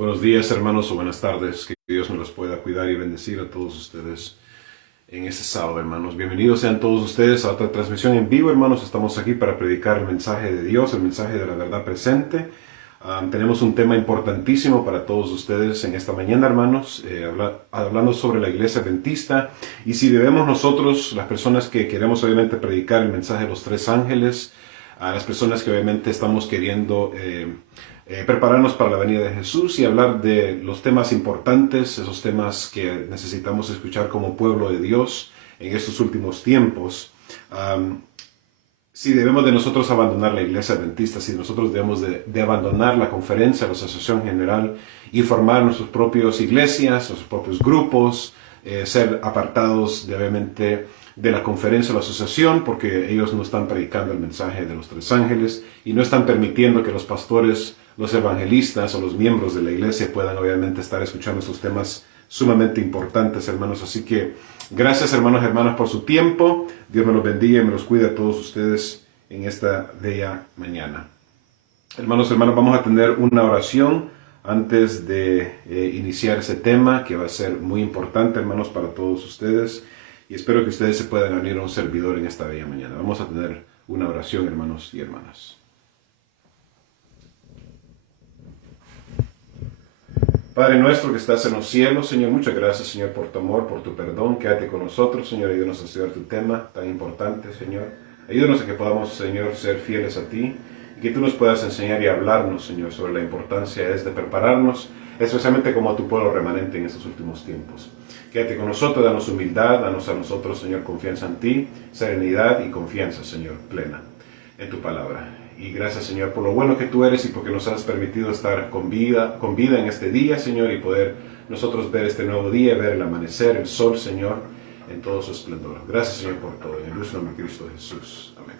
Buenos días, hermanos, o buenas tardes. Que Dios me los pueda cuidar y bendecir a todos ustedes en este sábado, hermanos. Bienvenidos sean todos ustedes a otra transmisión en vivo, hermanos. Estamos aquí para predicar el mensaje de Dios, el mensaje de la verdad presente. Tenemos un tema importantísimo para todos ustedes en esta mañana, hermanos, hablando sobre la iglesia adventista y si debemos nosotros, las personas que queremos obviamente predicar el mensaje de los tres ángeles, a las personas que obviamente estamos queriendo prepararnos para la venida de Jesús y hablar de los temas importantes, esos temas que necesitamos escuchar como pueblo de Dios en estos últimos tiempos. Si debemos de nosotros abandonar la iglesia adventista, si nosotros debemos de abandonar la conferencia, la asociación general y formar nuestras propias iglesias, nuestros propios grupos, ser apartados obviamente de la conferencia o la asociación porque ellos no están predicando el mensaje de los tres ángeles y no están permitiendo que los pastores, los evangelistas o los miembros de la iglesia puedan obviamente estar escuchando estos temas sumamente importantes, hermanos. Así que gracias, hermanos y hermanas, por su tiempo. Dios me los bendiga y me los cuide a todos ustedes en esta bella mañana. Hermanos, vamos a tener una oración antes de iniciar ese tema que va a ser muy importante, hermanos, para todos ustedes. Y espero que ustedes se puedan unir a un servidor en esta bella mañana. Vamos a tener una oración, hermanos y hermanas. Padre nuestro que estás en los cielos, Señor, muchas gracias, Señor, por tu amor, por tu perdón. Quédate con nosotros, Señor, ayúdanos a estudiar tu tema tan importante, Señor. Ayúdanos a que podamos, Señor, ser fieles a ti y que tú nos puedas enseñar y hablarnos, Señor, sobre la importancia de prepararnos, especialmente como tu pueblo remanente en estos últimos tiempos. Quédate con nosotros, danos humildad, danos a nosotros, Señor, confianza en ti, serenidad y confianza, Señor, plena en tu palabra. Y gracias, Señor, por lo bueno que tú eres y porque nos has permitido estar con vida en este día, Señor, y poder nosotros ver este nuevo día, ver el amanecer, el sol, Señor, en todo su esplendor. Gracias, Señor, por todo. En el dulce nombre de Cristo Jesús. Amén.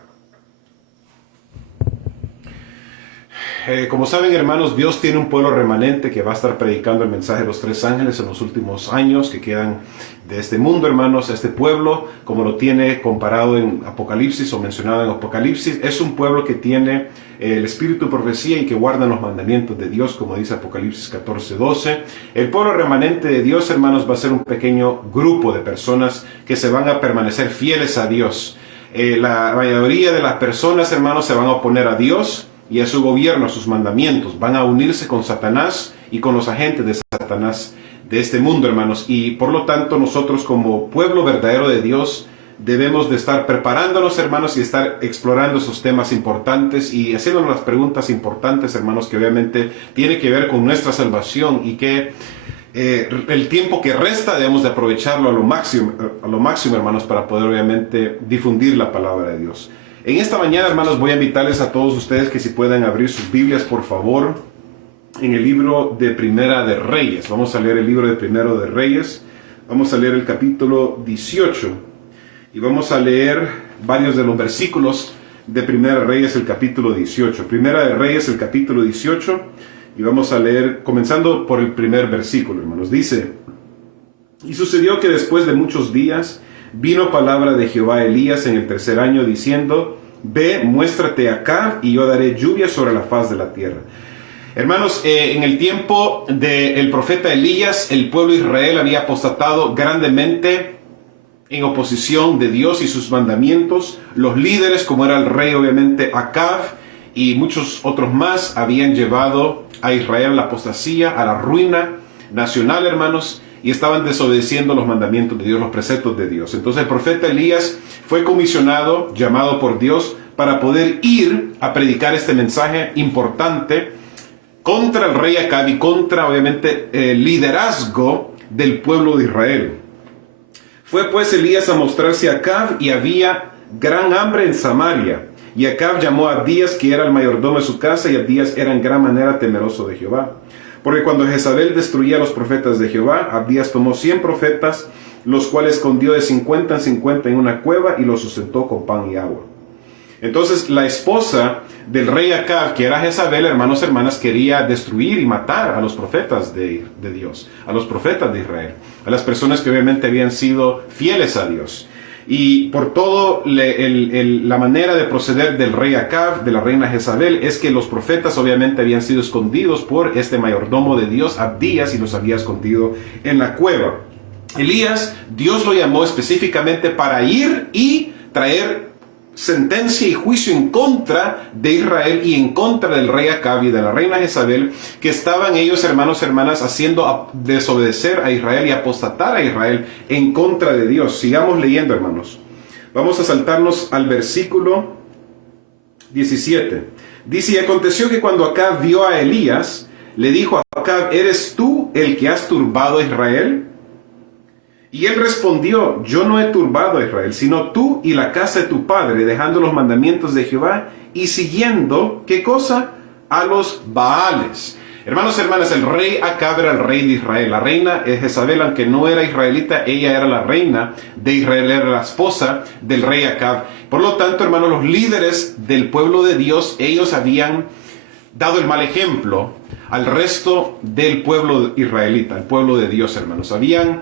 Como saben, hermanos, Dios tiene un pueblo remanente que va a estar predicando el mensaje de los tres ángeles en los últimos años que quedan de este mundo, hermanos. Este pueblo, como lo tiene comparado en Apocalipsis o mencionado en Apocalipsis, es un pueblo que tiene el espíritu de profecía y que guarda los mandamientos de Dios, como dice Apocalipsis 14:12. El pueblo remanente de Dios, hermanos, va a ser un pequeño grupo de personas que se van a permanecer fieles a Dios. La mayoría de las personas, hermanos, se van a oponer a Dios y a su gobierno, a sus mandamientos. Van a unirse con Satanás y con los agentes de Satanás de este mundo, hermanos. Y por lo tanto, nosotros como pueblo verdadero de Dios debemos de estar preparándonos, hermanos, y estar explorando esos temas importantes y haciéndonos las preguntas importantes, hermanos, que obviamente tiene que ver con nuestra salvación y que el tiempo que resta debemos de aprovecharlo a lo máximo, hermanos, para poder obviamente difundir la palabra de Dios. En esta mañana, hermanos, voy a invitarles a todos ustedes que si pueden abrir sus Biblias, por favor, en el libro de Primera de Reyes. Vamos a leer el libro de Primero de Reyes. Vamos a leer el capítulo 18 y vamos a leer varios de los versículos de Primera de Reyes, el capítulo 18. Primera de Reyes, el capítulo 18, y vamos a leer, comenzando por el primer versículo, hermanos. Dice: Y sucedió que después de muchos días vino palabra de Jehová a Elías en el tercer año, diciendo: Ve, muéstrate acá, y yo daré lluvia sobre la faz de la tierra. Hermanos, en el tiempo del profeta Elías, el pueblo de Israel había apostatado grandemente en oposición de Dios y sus mandamientos. Los líderes, como era el rey, obviamente, Acab, y muchos otros más, habían llevado a Israel a la apostasía, a la ruina nacional, hermanos, y estaban desobedeciendo los mandamientos de Dios, los preceptos de Dios. Entonces el profeta Elías fue comisionado, llamado por Dios, para poder ir a predicar este mensaje importante contra el rey Acab y contra, obviamente, el liderazgo del pueblo de Israel. Fue pues Elías a mostrarse a Acab, y había gran hambre en Samaria. Y Acab llamó a Abdías, que era el mayordomo de su casa, y Abdías era en gran manera temeroso de Jehová. Porque cuando Jezabel destruía a los profetas de Jehová, Abdías tomó 100 profetas, los cuales escondió de 50 en 50 en una cueva, y los sustentó con pan y agua. Entonces la esposa del rey Acab, que era Jezabel, hermanos y hermanas, quería destruir y matar a los profetas de Dios, a los profetas de Israel, a las personas que obviamente habían sido fieles a Dios. Y por todo la manera de proceder del rey Acab, de la reina Jezabel, es que los profetas obviamente habían sido escondidos por este mayordomo de Dios, Abdías, y los había escondido en la cueva. Elías, Dios lo llamó específicamente para ir y traer sentencia y juicio en contra de Israel y en contra del rey Acab y de la reina Jezabel, que estaban ellos, hermanos, hermanas, haciendo desobedecer a Israel y apostatar a Israel en contra de Dios. Sigamos leyendo, hermanos. Vamos a saltarnos al versículo 17. Dice: y aconteció que cuando Acab vio a Elías, le dijo a Acab: ¿eres tú el que has turbado a Israel? Y él respondió: yo no he turbado a Israel, sino tú y la casa de tu padre, dejando los mandamientos de Jehová y siguiendo, ¿qué cosa? A los Baales. Hermanos, hermanas, el rey Acab era el rey de Israel. La reina Jezabel, aunque no era israelita, ella era la reina de Israel, era la esposa del rey Acab. Por lo tanto, hermanos, los líderes del pueblo de Dios, ellos habían dado el mal ejemplo al resto del pueblo israelita, al pueblo de Dios, hermanos. Habían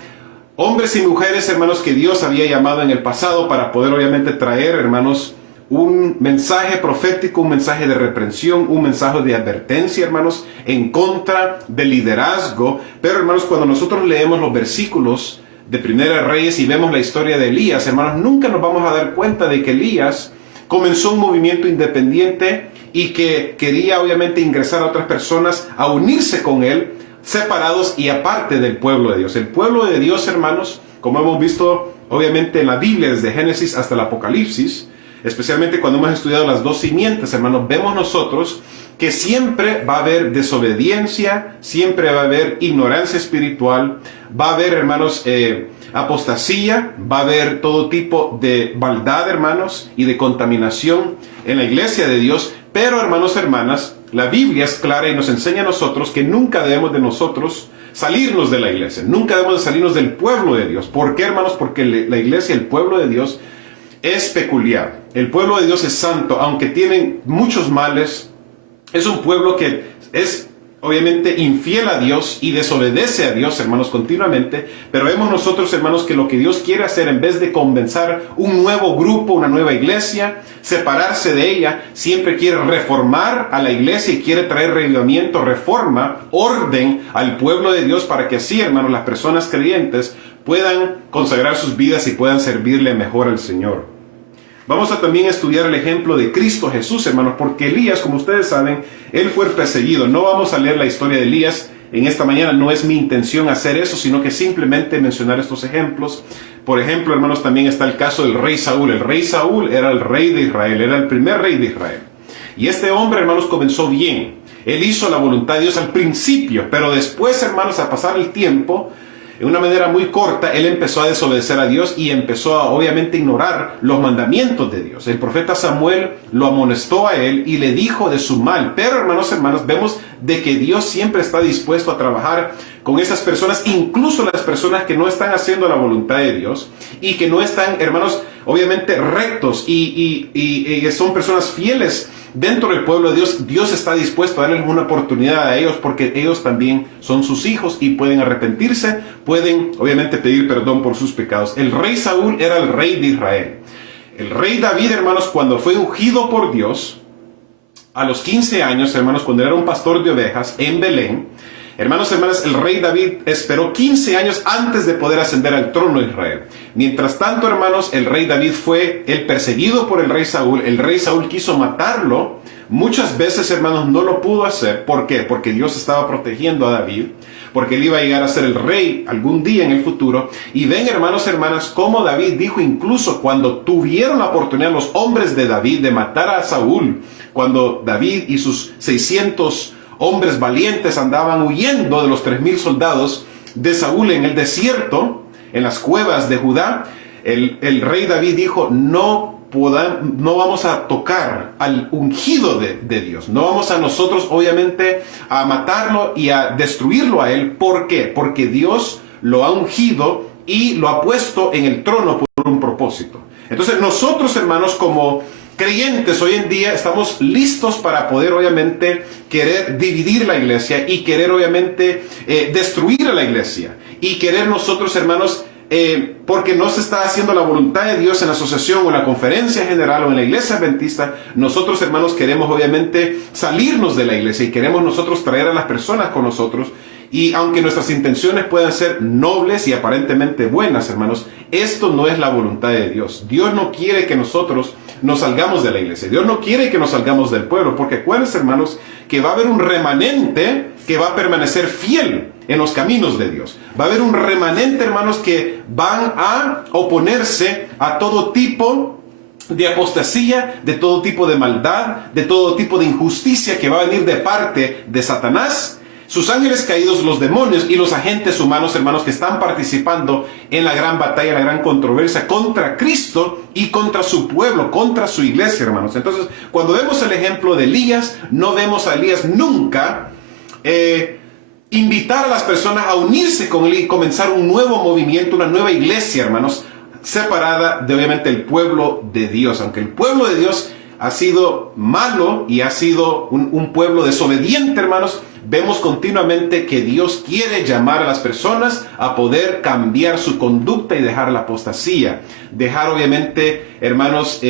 hombres y mujeres, hermanos, que Dios había llamado en el pasado para poder obviamente traer, hermanos, un mensaje profético, un mensaje de reprensión, un mensaje de advertencia, hermanos, en contra del liderazgo. Pero, hermanos, cuando nosotros leemos los versículos de Primera Reyes y vemos la historia de Elías, hermanos, nunca nos vamos a dar cuenta de que Elías comenzó un movimiento independiente y que quería obviamente ingresar a otras personas a unirse con él, separados y aparte del pueblo de Dios. El pueblo de Dios, hermanos, como hemos visto obviamente en la Biblia desde Génesis hasta el Apocalipsis, especialmente cuando hemos estudiado las dos simientes, hermanos, vemos nosotros que siempre va a haber desobediencia, siempre va a haber ignorancia espiritual, va a haber, hermanos, apostasía, va a haber todo tipo de maldad, hermanos, y de contaminación en la iglesia de Dios. Pero, hermanos, hermanas, la Biblia es clara y nos enseña a nosotros que nunca debemos de nosotros salirnos de la iglesia, nunca debemos de salirnos del pueblo de Dios. ¿Por qué, hermanos? Porque la iglesia, el pueblo de Dios, es peculiar. El pueblo de Dios es santo, aunque tienen muchos males. Es un pueblo que es obviamente infiel a Dios y desobedece a Dios, hermanos, continuamente. Pero vemos nosotros, hermanos, que lo que Dios quiere hacer, en vez de comenzar un nuevo grupo, una nueva iglesia, separarse de ella, siempre quiere reformar a la iglesia y quiere traer revivimiento, reforma, orden al pueblo de Dios, para que así, hermanos, las personas creyentes puedan consagrar sus vidas y puedan servirle mejor al Señor. Vamos a también estudiar el ejemplo de Cristo Jesús, hermanos, porque Elías, como ustedes saben, él fue perseguido. No vamos a leer la historia de Elías en esta mañana, no es mi intención hacer eso, sino que simplemente mencionar estos ejemplos. Por ejemplo, hermanos, también está el caso del rey Saúl. El rey Saúl era el rey de Israel, era el primer rey de Israel. Y este hombre, hermanos, comenzó bien. Él hizo la voluntad de Dios al principio, pero después, hermanos, al pasar el tiempo, en una manera muy corta, él empezó a desobedecer a Dios y empezó a obviamente ignorar los mandamientos de Dios. El profeta Samuel lo amonestó a él y le dijo de su mal. Pero, hermanos, hermanas, vemos de que Dios siempre está dispuesto a trabajar con esas personas, incluso las personas que no están haciendo la voluntad de Dios y que no están, hermanos, obviamente rectos y son personas fieles dentro del pueblo de Dios. Dios está dispuesto a darles una oportunidad a ellos, porque ellos también son sus hijos y pueden arrepentirse, pueden obviamente pedir perdón por sus pecados. El rey Saúl era el rey de Israel. El rey David, hermanos, cuando fue ungido por Dios a los 15 años, hermanos, cuando era un pastor de ovejas en Belén, hermanos, hermanas, el rey David esperó 15 años antes de poder ascender al trono de Israel. Mientras tanto, hermanos, el rey David fue el perseguido por el rey Saúl. El rey Saúl quiso matarlo. Muchas veces, hermanos, no lo pudo hacer. ¿Por qué? Porque Dios estaba protegiendo a David, porque él iba a llegar a ser el rey algún día en el futuro. Y ven, hermanos, hermanas, cómo David dijo, incluso cuando tuvieron la oportunidad los hombres de David de matar a Saúl, cuando David y sus 600 hombres valientes andaban huyendo de los 3,000 soldados de Saúl en el desierto, en las cuevas de Judá, el rey David dijo: no vamos a tocar al ungido de Dios, no vamos a nosotros obviamente a matarlo y a destruirlo a él. ¿Por qué? Porque Dios lo ha ungido y lo ha puesto en el trono por un propósito. Entonces nosotros, hermanos, como creyentes hoy en día estamos listos para poder obviamente querer dividir la iglesia y querer obviamente destruir a la iglesia y querer nosotros, hermanos, porque no se está haciendo la voluntad de Dios en la asociación o en la conferencia general o en la iglesia adventista, nosotros, hermanos, queremos obviamente salirnos de la iglesia y queremos nosotros traer a las personas con nosotros. Y aunque nuestras intenciones puedan ser nobles y aparentemente buenas, hermanos, esto no es la voluntad de Dios. Dios no quiere que nosotros nos salgamos de la iglesia. Dios no quiere que nos salgamos del pueblo, porque acuérdense, hermanos, que va a haber un remanente que va a permanecer fiel en los caminos de Dios. Va a haber un remanente, hermanos, que van a oponerse a todo tipo de apostasía, de todo tipo de maldad, de todo tipo de injusticia que va a venir de parte de Satanás, sus ángeles caídos, los demonios y los agentes humanos, hermanos, que están participando en la gran batalla, la gran controversia contra Cristo y contra su pueblo, contra su iglesia, hermanos. Entonces, cuando vemos el ejemplo de Elías, no vemos a Elías nunca invitar a las personas a unirse con él y comenzar un nuevo movimiento, una nueva iglesia, hermanos, separada de obviamente el pueblo de Dios. Aunque el pueblo de Dios ha sido malo y ha sido un pueblo desobediente, hermanos, vemos continuamente que Dios quiere llamar a las personas a poder cambiar su conducta y dejar la apostasía, dejar obviamente, hermanos,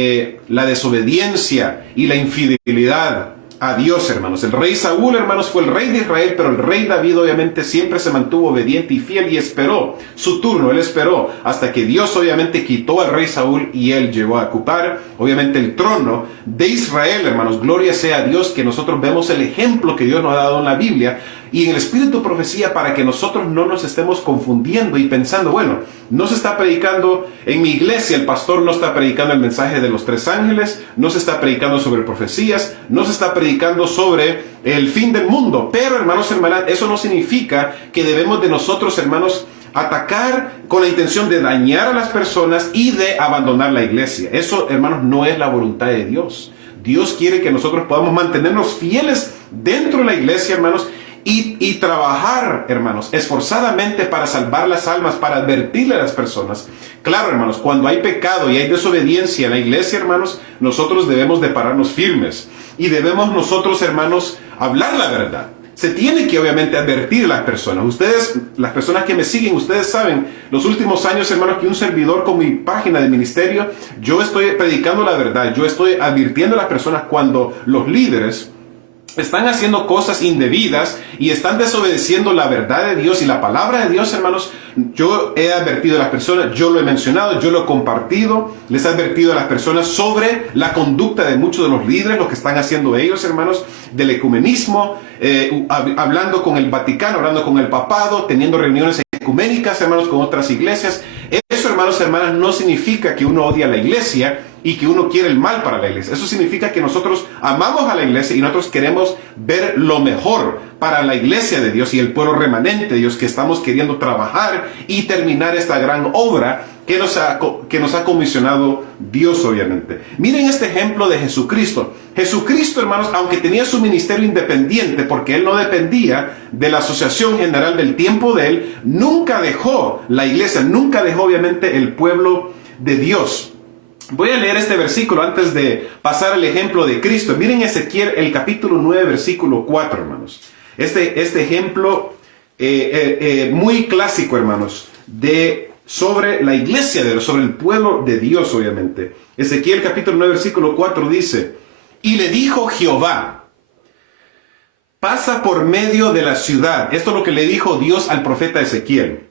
la desobediencia y la infidelidad a Dios, hermanos. El rey Saúl, hermanos, fue el rey de Israel, pero el rey David obviamente siempre se mantuvo obediente y fiel y esperó su turno. Él esperó hasta que Dios obviamente quitó al rey Saúl y él llegó a ocupar obviamente el trono de Israel, hermanos. Gloria sea a Dios, que nosotros vemos el ejemplo que Dios nos ha dado en la Biblia y en el espíritu profecía, para que nosotros no nos estemos confundiendo y pensando, bueno, no se está predicando en mi iglesia, el pastor no está predicando el mensaje de los 3 ángeles, no se está predicando sobre profecías, no se está predicando sobre el fin del mundo. Pero, hermanos, hermanas, eso no significa que debemos de nosotros, hermanos, atacar con la intención de dañar a las personas y de abandonar la iglesia. Eso, hermanos, no es la voluntad de Dios. Dios quiere que nosotros podamos mantenernos fieles dentro de la iglesia, hermanos, y trabajar, hermanos, esforzadamente para salvar las almas, para advertirle a las personas. Claro, hermanos, cuando hay pecado y hay desobediencia en la iglesia, hermanos, nosotros debemos de pararnos firmes y debemos nosotros, hermanos, hablar la verdad. Se tiene que obviamente advertir a las personas. Ustedes, las personas que me siguen, ustedes saben, los últimos años, hermanos, que un servidor con mi página de ministerio, yo estoy predicando la verdad, yo estoy advirtiendo a las personas cuando los líderes están haciendo cosas indebidas y están desobedeciendo la verdad de Dios y la palabra de Dios, hermanos. Yo he advertido a las personas, yo lo he mencionado, yo lo he compartido, les he advertido a las personas sobre la conducta de muchos de los líderes, lo que están haciendo ellos, hermanos, del ecumenismo, hablando con el Vaticano, hablando con el papado, teniendo reuniones ecuménicas, hermanos, con otras iglesias. Eso, hermanos, hermanas, no significa que uno odia a la iglesia y que uno quiere el mal para la iglesia. Eso significa que nosotros amamos a la iglesia y nosotros queremos ver lo mejor para la iglesia de Dios y el pueblo remanente de Dios, que estamos queriendo trabajar y terminar esta gran obra que nos ha comisionado Dios, obviamente. Miren este ejemplo de Jesucristo. Jesucristo, hermanos, aunque tenía su ministerio independiente, porque él no dependía de la asociación general del tiempo de él, nunca dejó la iglesia, nunca dejó obviamente el pueblo de Dios. Voy a leer este versículo antes de pasar al ejemplo de Cristo. Miren Ezequiel, el capítulo 9, versículo 4, hermanos. Este ejemplo muy clásico, hermanos, sobre la iglesia de Dios, sobre el pueblo de Dios, obviamente. Ezequiel capítulo 9, versículo 4 dice: y le dijo Jehová, pasa por medio de la ciudad. Esto es lo que le dijo Dios al profeta Ezequiel.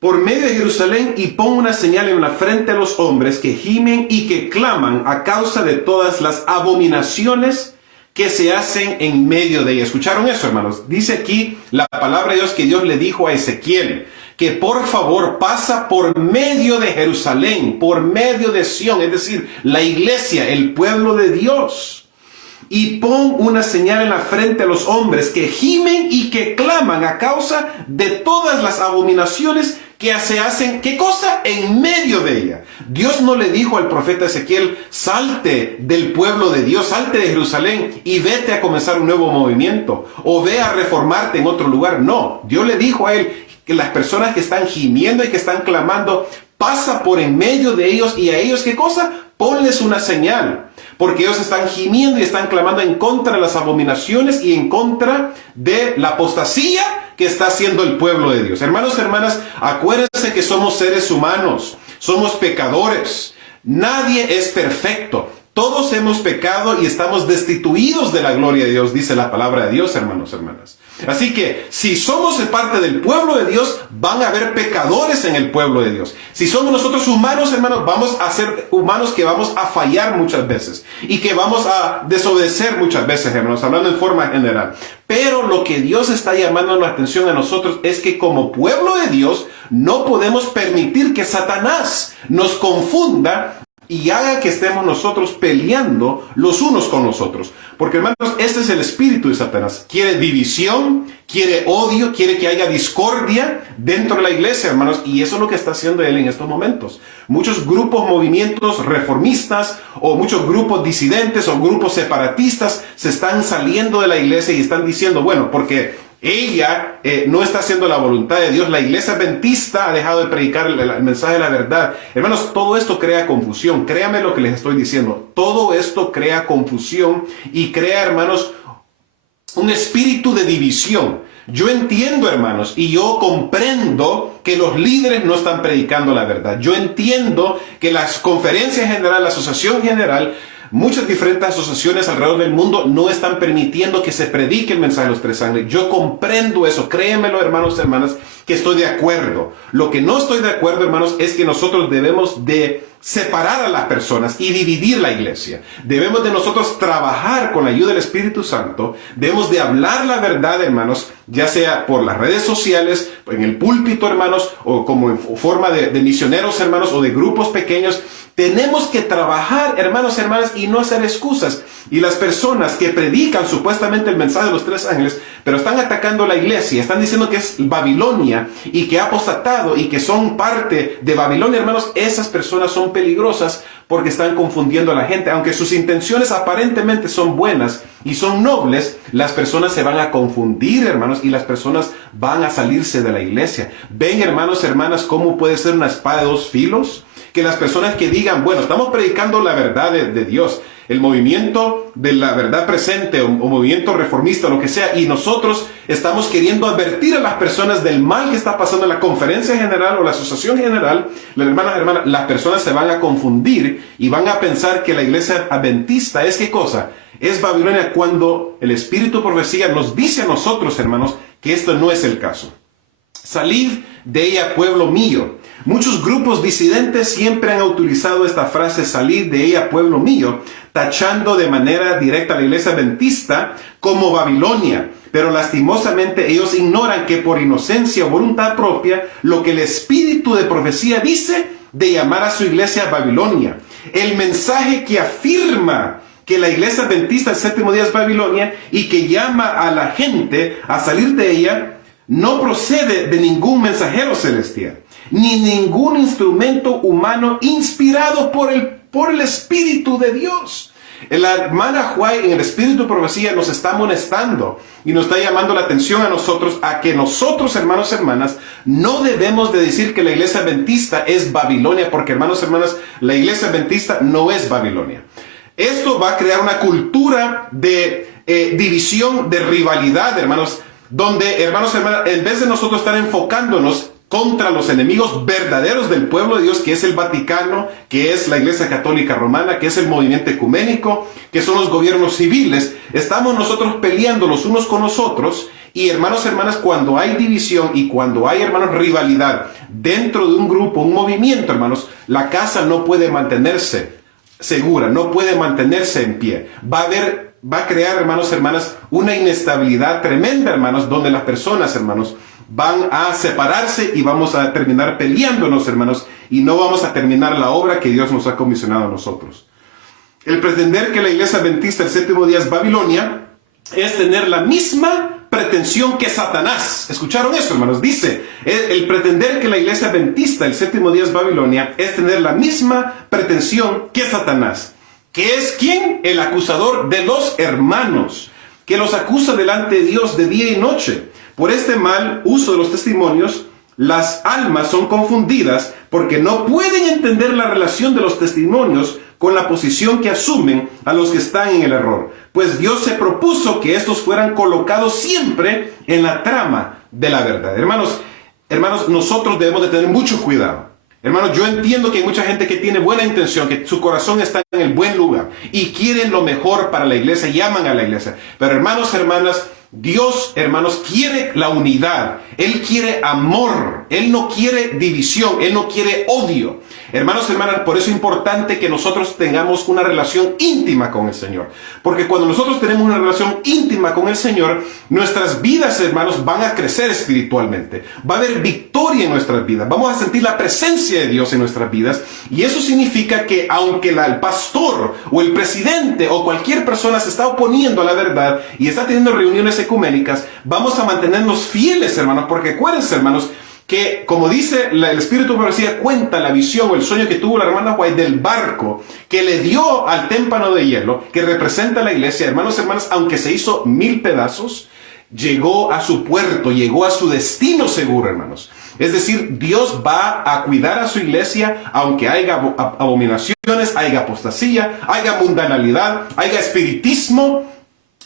Por medio de Jerusalén, y pon una señal en la frente de los hombres que gimen y que claman a causa de todas las abominaciones que se hacen en medio de ella. ¿Escucharon eso, hermanos? Dice aquí la palabra de Dios que Dios le dijo a Ezequiel, que por favor pasa por medio de Jerusalén, por medio de Sión, es decir, la iglesia, el pueblo de Dios. Y pon una señal en la frente a los hombres que gimen y que claman a causa de todas las abominaciones que se hacen, ¿qué cosa? En medio de ella. Dios no le dijo al profeta Ezequiel, salte del pueblo de Dios, salte de Jerusalén y vete a comenzar un nuevo movimiento, o ve a reformarte en otro lugar. No, Dios le dijo a él que las personas que están gimiendo y que están clamando, pasa por en medio de ellos, y a ellos, ¿qué cosa? Ponles una señal. porque ellos están gimiendo y están clamando en contra de las abominaciones y en contra de la apostasía que está haciendo el pueblo de Dios. Hermanos, hermanas, acuérdense que somos seres humanos, somos pecadores. Nadie es perfecto. Todos hemos pecado y estamos destituidos de la gloria de Dios, dice la palabra de Dios, hermanos, hermanas. Así que, si somos parte del pueblo de Dios, van a haber pecadores en el pueblo de Dios. Si somos nosotros humanos, hermanos, vamos a ser humanos que vamos a fallar muchas veces y que vamos a desobedecer muchas veces, hermanos, hablando en forma general. Pero lo que Dios está llamando la atención a nosotros es que como pueblo de Dios no podemos permitir que Satanás nos confunda y haga que estemos nosotros peleando los unos con los otros. Porque, hermanos, este es el espíritu de Satanás. Quiere división, quiere odio, quiere que haya discordia dentro de la iglesia, hermanos. Y eso es lo que está haciendo él en estos momentos. Muchos grupos, movimientos reformistas, o muchos grupos disidentes, o grupos separatistas, se están saliendo de la iglesia y están diciendo, bueno, porque ella no está haciendo la voluntad de Dios. La iglesia adventista ha dejado de predicar el mensaje de la verdad. Hermanos, todo esto crea confusión. Créame lo que les estoy diciendo. Todo esto crea confusión y crea, hermanos, un espíritu de división. Yo entiendo, hermanos, y yo comprendo que los líderes no están predicando la verdad. Yo entiendo que las conferencias generales, la asociación general, muchas diferentes asociaciones alrededor del mundo no están permitiendo que se predique el mensaje de los tres ángeles. Yo comprendo eso, créemelo, hermanos y hermanas, que estoy de acuerdo. Lo que no estoy de acuerdo, hermanos, es que nosotros debemos de separar a las personas y dividir la iglesia. Debemos de nosotros trabajar con la ayuda del Espíritu Santo. Debemos de hablar la verdad, hermanos, ya sea por las redes sociales, en el púlpito, hermanos, o como en forma de misioneros, hermanos, o de grupos pequeños. Tenemos que trabajar, hermanos y hermanas, y no hacer excusas. Y las personas que predican supuestamente el mensaje de los tres ángeles, pero están atacando la iglesia, están diciendo que es Babilonia y que ha apostatado y que son parte de Babilonia, hermanos, esas personas son peligrosas porque están confundiendo a la gente. Aunque sus intenciones aparentemente son buenas y son nobles, las personas se van a confundir, hermanos, y las personas van a salirse de la iglesia. Ven, hermanos y hermanas, cómo puede ser una espada de dos filos. Que las personas que digan, bueno, estamos predicando la verdad de Dios, el movimiento de la verdad presente o movimiento reformista, lo que sea, y nosotros estamos queriendo advertir a las personas del mal que está pasando en la conferencia general o la asociación general, hermanas, las personas se van a confundir y van a pensar que la iglesia adventista es ¿qué cosa? Es Babilonia, cuando el Espíritu de Profecía nos dice a nosotros, hermanos, que esto no es el caso. Salid de ella, pueblo mío. Muchos grupos disidentes siempre han utilizado esta frase, salid de ella, pueblo mío, tachando de manera directa a la iglesia adventista como Babilonia. Pero lastimosamente ellos ignoran que por inocencia o voluntad propia, lo que el Espíritu de Profecía dice de llamar a su iglesia Babilonia. El mensaje que afirma que la iglesia adventista el séptimo día es Babilonia y que llama a la gente a salir de ella, no procede de ningún mensajero celestial, ni ningún instrumento humano inspirado por el Espíritu de Dios. La hermana White en el Espíritu de Profecía nos está amonestando y nos está llamando la atención a nosotros, a que nosotros, hermanos y hermanas, no debemos de decir que la iglesia adventista es Babilonia, porque, hermanos y hermanas, la iglesia adventista no es Babilonia. Esto va a crear una cultura de división, de rivalidad, hermanos, donde, hermanos y hermanas, en vez de nosotros estar enfocándonos contra los enemigos verdaderos del pueblo de Dios, que es el Vaticano, que es la Iglesia Católica Romana, que es el movimiento ecuménico, que son los gobiernos civiles, estamos nosotros peleando los unos con los otros. Y, hermanos y hermanas, cuando hay división y cuando hay, hermanos, rivalidad dentro de un grupo, un movimiento, hermanos, la casa no puede mantenerse segura, no puede mantenerse en pie. Va a crear, hermanos y hermanas, una inestabilidad tremenda, hermanos, donde las personas, hermanos, van a separarse y vamos a terminar peleándonos, hermanos, y no vamos a terminar la obra que Dios nos ha comisionado a nosotros. El pretender que la iglesia adventista el séptimo día es Babilonia es tener la misma pretensión que Satanás. ¿Escucharon eso, hermanos? Dice, el pretender que la iglesia adventista el séptimo día es Babilonia es tener la misma pretensión que Satanás. ¿Que es quién? El acusador de los hermanos, que los acusa delante de Dios de día y noche. Por este mal uso de los testimonios, las almas son confundidas porque no pueden entender la relación de los testimonios con la posición que asumen a los que están en el error, pues Dios se propuso que estos fueran colocados siempre en la trama de la verdad. Hermanos, nosotros debemos de tener mucho cuidado. Hermanos, yo entiendo que hay mucha gente que tiene buena intención, que su corazón está en el buen lugar y quieren lo mejor para la iglesia y aman a la iglesia. Pero hermanos, hermanas, Dios, hermanos, quiere la unidad. Él quiere amor. Él no quiere división. Él no quiere odio. Hermanos, hermanas, por eso es importante que nosotros tengamos una relación íntima con el Señor. Porque cuando nosotros tenemos una relación íntima con el Señor, nuestras vidas, hermanos, van a crecer espiritualmente. Va a haber victoria en nuestras vidas. Vamos a sentir la presencia de Dios en nuestras vidas. Y eso significa que aunque el pastor o el presidente o cualquier persona se está oponiendo a la verdad y está teniendo reuniones ecuménicas, vamos a mantenernos fieles, hermanos, porque acuérdense, hermanos, que como dice el Espíritu de Profecía, cuenta la visión o el sueño que tuvo la hermana White del barco que le dio al témpano de hielo, que representa a la iglesia. Hermanos, hermanas, aunque se hizo 1000 pedazos, llegó a su puerto, llegó a su destino seguro, hermanos. Es decir, Dios va a cuidar a su iglesia, aunque haya abominaciones, haya apostasía, haya mundanalidad, haya espiritismo,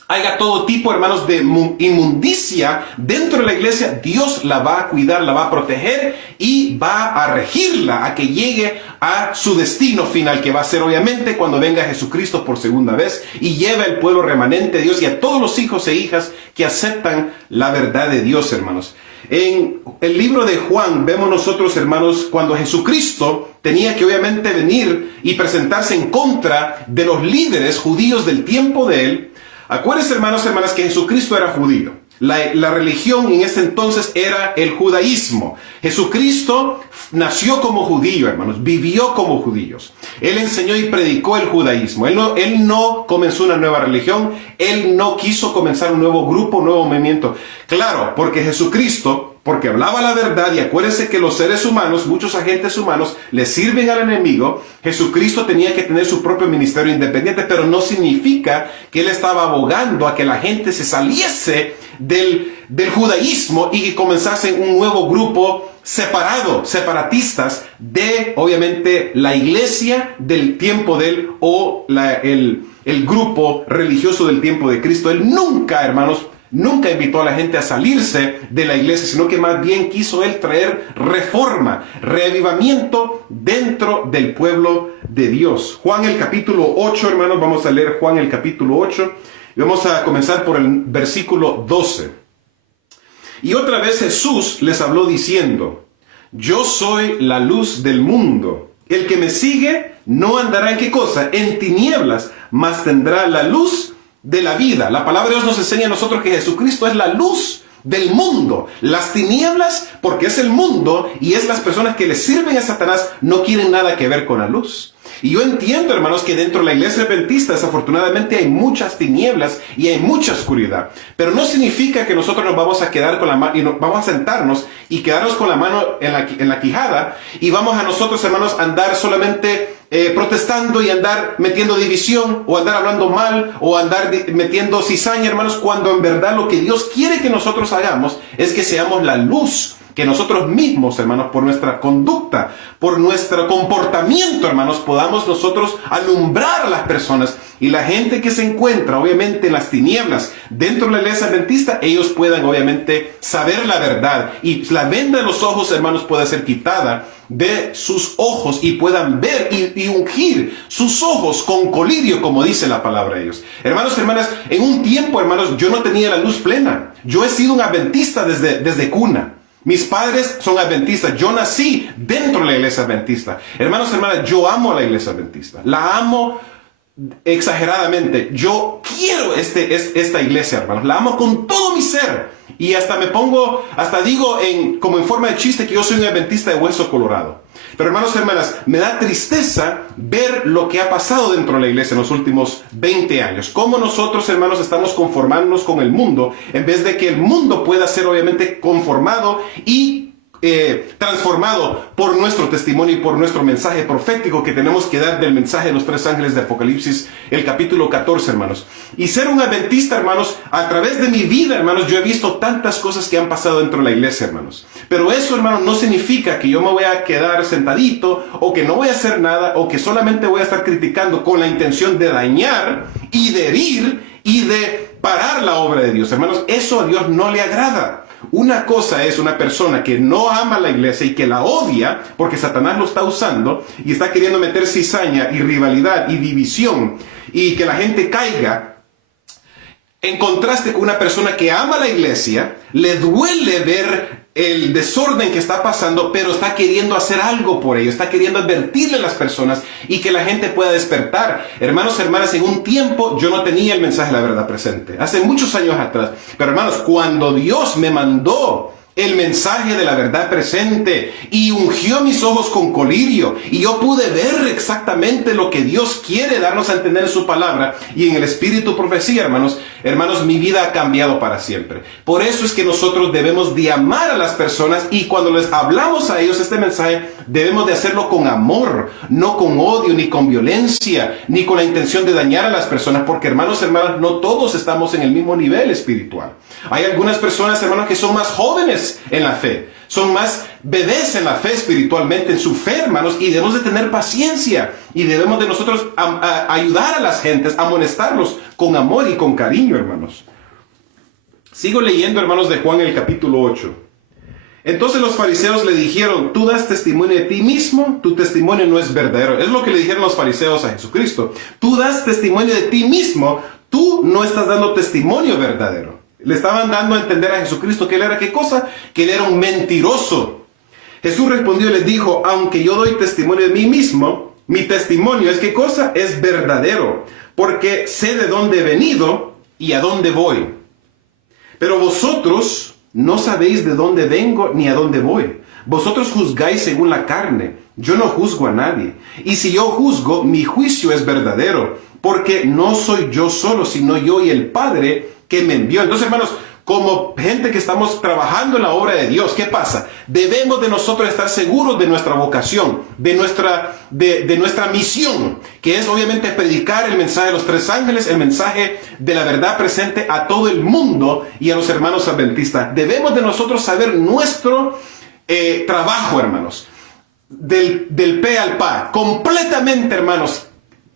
haya todo tipo, hermanos, de inmundicia dentro de la iglesia. Dios la va a cuidar, la va a proteger y va a regirla a que llegue a su destino final, que va a ser obviamente cuando venga Jesucristo por segunda vez y lleve al pueblo remanente de Dios y a todos los hijos e hijas que aceptan la verdad de Dios, hermanos. En el libro de Juan vemos nosotros, hermanos, cuando Jesucristo tenía que obviamente venir y presentarse en contra de los líderes judíos del tiempo de él. Acuérdense, hermanos, hermanas, que Jesucristo era judío. La religión en ese entonces era el judaísmo. Jesucristo nació como judío, hermanos, vivió como judíos. Él enseñó y predicó el judaísmo. Él no comenzó una nueva religión. Él no quiso comenzar un nuevo grupo, un nuevo movimiento. Claro, porque Jesucristo, porque hablaba la verdad, y acuérdense que los seres humanos, muchos agentes humanos, le sirven al enemigo. Jesucristo tenía que tener su propio ministerio independiente, pero no significa que él estaba abogando a que la gente se saliese del judaísmo y que comenzasen un nuevo grupo separado, separatistas de, obviamente, la iglesia del tiempo de él o el grupo religioso del tiempo de Cristo. Él nunca, hermanos, nunca invitó a la gente a salirse de la iglesia, sino que más bien quiso él traer reforma, reavivamiento dentro del pueblo de Dios. Juan el capítulo 8, hermanos, vamos a leer Juan el capítulo 8 y vamos a comenzar por el versículo 12. Y otra vez Jesús les habló diciendo: yo soy la luz del mundo. El que me sigue no andará en ¿qué cosa? En tinieblas, mas tendrá la luz de la vida. La palabra de Dios nos enseña a nosotros que Jesucristo es la luz del mundo. Las tinieblas, porque es el mundo y es las personas que le sirven a Satanás, no quieren nada que ver con la luz. Y yo entiendo, hermanos, que dentro de la iglesia adventista desafortunadamente hay muchas tinieblas y hay mucha oscuridad. Pero no significa que nosotros nos vamos a quedar con la mano y vamos a sentarnos y quedarnos con la mano en la quijada y vamos a nosotros, hermanos, andar solamente protestando y andar metiendo división o andar hablando mal o andar metiendo cizaña, hermanos, cuando en verdad lo que Dios quiere que nosotros hagamos es que seamos la luz. Que nosotros mismos, hermanos, por nuestra conducta, por nuestro comportamiento, hermanos, podamos nosotros alumbrar a las personas y la gente que se encuentra, obviamente, en las tinieblas dentro de la iglesia adventista, ellos puedan, obviamente, saber la verdad y la venda de los ojos, hermanos, pueda ser quitada de sus ojos y puedan ver y ungir sus ojos con colirio, como dice la palabra de Dios. Hermanos, hermanas, en un tiempo, hermanos, yo no tenía la luz plena. Yo he sido un adventista desde cuna. Mis padres son adventistas. Yo nací dentro de la iglesia adventista. Hermanos, hermanas, yo amo a la iglesia adventista. La amo exageradamente. Yo quiero esta iglesia, hermanos. La amo con todo mi ser. Y hasta digo como en forma de chiste que yo soy un adventista de hueso colorado. Pero hermanos, hermanas, me da tristeza ver lo que ha pasado dentro de la iglesia en los últimos 20 años. Cómo nosotros, hermanos, estamos conformándonos con el mundo en vez de que el mundo pueda ser obviamente conformado y transformado por nuestro testimonio y por nuestro mensaje profético que tenemos que dar del mensaje de los tres ángeles de Apocalipsis, el capítulo 14, hermanos. Y ser un adventista, hermanos, a través de mi vida, hermanos, yo he visto tantas cosas que han pasado dentro de la iglesia, hermanos. Pero eso, hermanos, no significa que yo me voy a quedar sentadito o que no voy a hacer nada o que solamente voy a estar criticando con la intención de dañar y de herir y de parar la obra de Dios. Hermanos, eso a Dios no le agrada. Una cosa es una persona que no ama a la iglesia y que la odia porque Satanás lo está usando y está queriendo meter cizaña y rivalidad y división y que la gente caiga. En contraste con una persona que ama a la iglesia, le duele ver el desorden que está pasando, pero está queriendo hacer algo por ello, está queriendo advertirle a las personas y que la gente pueda despertar. Hermanos, hermanas, en un tiempo yo no tenía el mensaje de la verdad presente, hace muchos años atrás. Pero hermanos, cuando Dios me mandó el mensaje de la verdad presente y ungió mis ojos con colirio y yo pude ver exactamente lo que Dios quiere darnos a entender en su palabra y en el espíritu profecía, hermanos, mi vida ha cambiado para siempre. Por eso es que nosotros debemos de amar a las personas y cuando les hablamos a ellos este mensaje debemos de hacerlo con amor, no con odio, ni con violencia, ni con la intención de dañar a las personas, porque hermanos, hermanas, no todos estamos en el mismo nivel espiritual. Hay algunas personas, hermanos, que son más jóvenes en la fe, son más bebés en la fe espiritualmente, en su fe, hermanos, y debemos de tener paciencia y debemos de nosotros ayudar a las gentes, amonestarlos con amor y con cariño, hermanos. Sigo leyendo, hermanos, de Juan el capítulo 8. Entonces los fariseos le dijeron: tú das testimonio de ti mismo, tu testimonio no es verdadero. Es lo que le dijeron los fariseos a Jesucristo. Tú das testimonio de ti mismo, tú no estás dando testimonio verdadero. Le estaban dando a entender a Jesucristo que él era ¿qué cosa? Que él era un mentiroso. Jesús respondió y les dijo: aunque yo doy testimonio de mí mismo, mi testimonio es ¿qué cosa? Es verdadero, porque sé de dónde he venido y a dónde voy. Pero vosotros no sabéis de dónde vengo ni a dónde voy. Vosotros juzgáis según la carne. Yo no juzgo a nadie. Y si yo juzgo, mi juicio es verdadero, porque no soy yo solo, sino yo y el Padre que me envió. Entonces, hermanos, como gente que estamos trabajando en la obra de Dios, ¿qué pasa? Debemos de nosotros estar seguros de nuestra vocación, de nuestra misión, que es obviamente predicar el mensaje de los tres ángeles, el mensaje de la verdad presente a todo el mundo y a los hermanos adventistas. Debemos de nosotros saber nuestro trabajo, hermanos, del pe al pa, completamente, hermanos,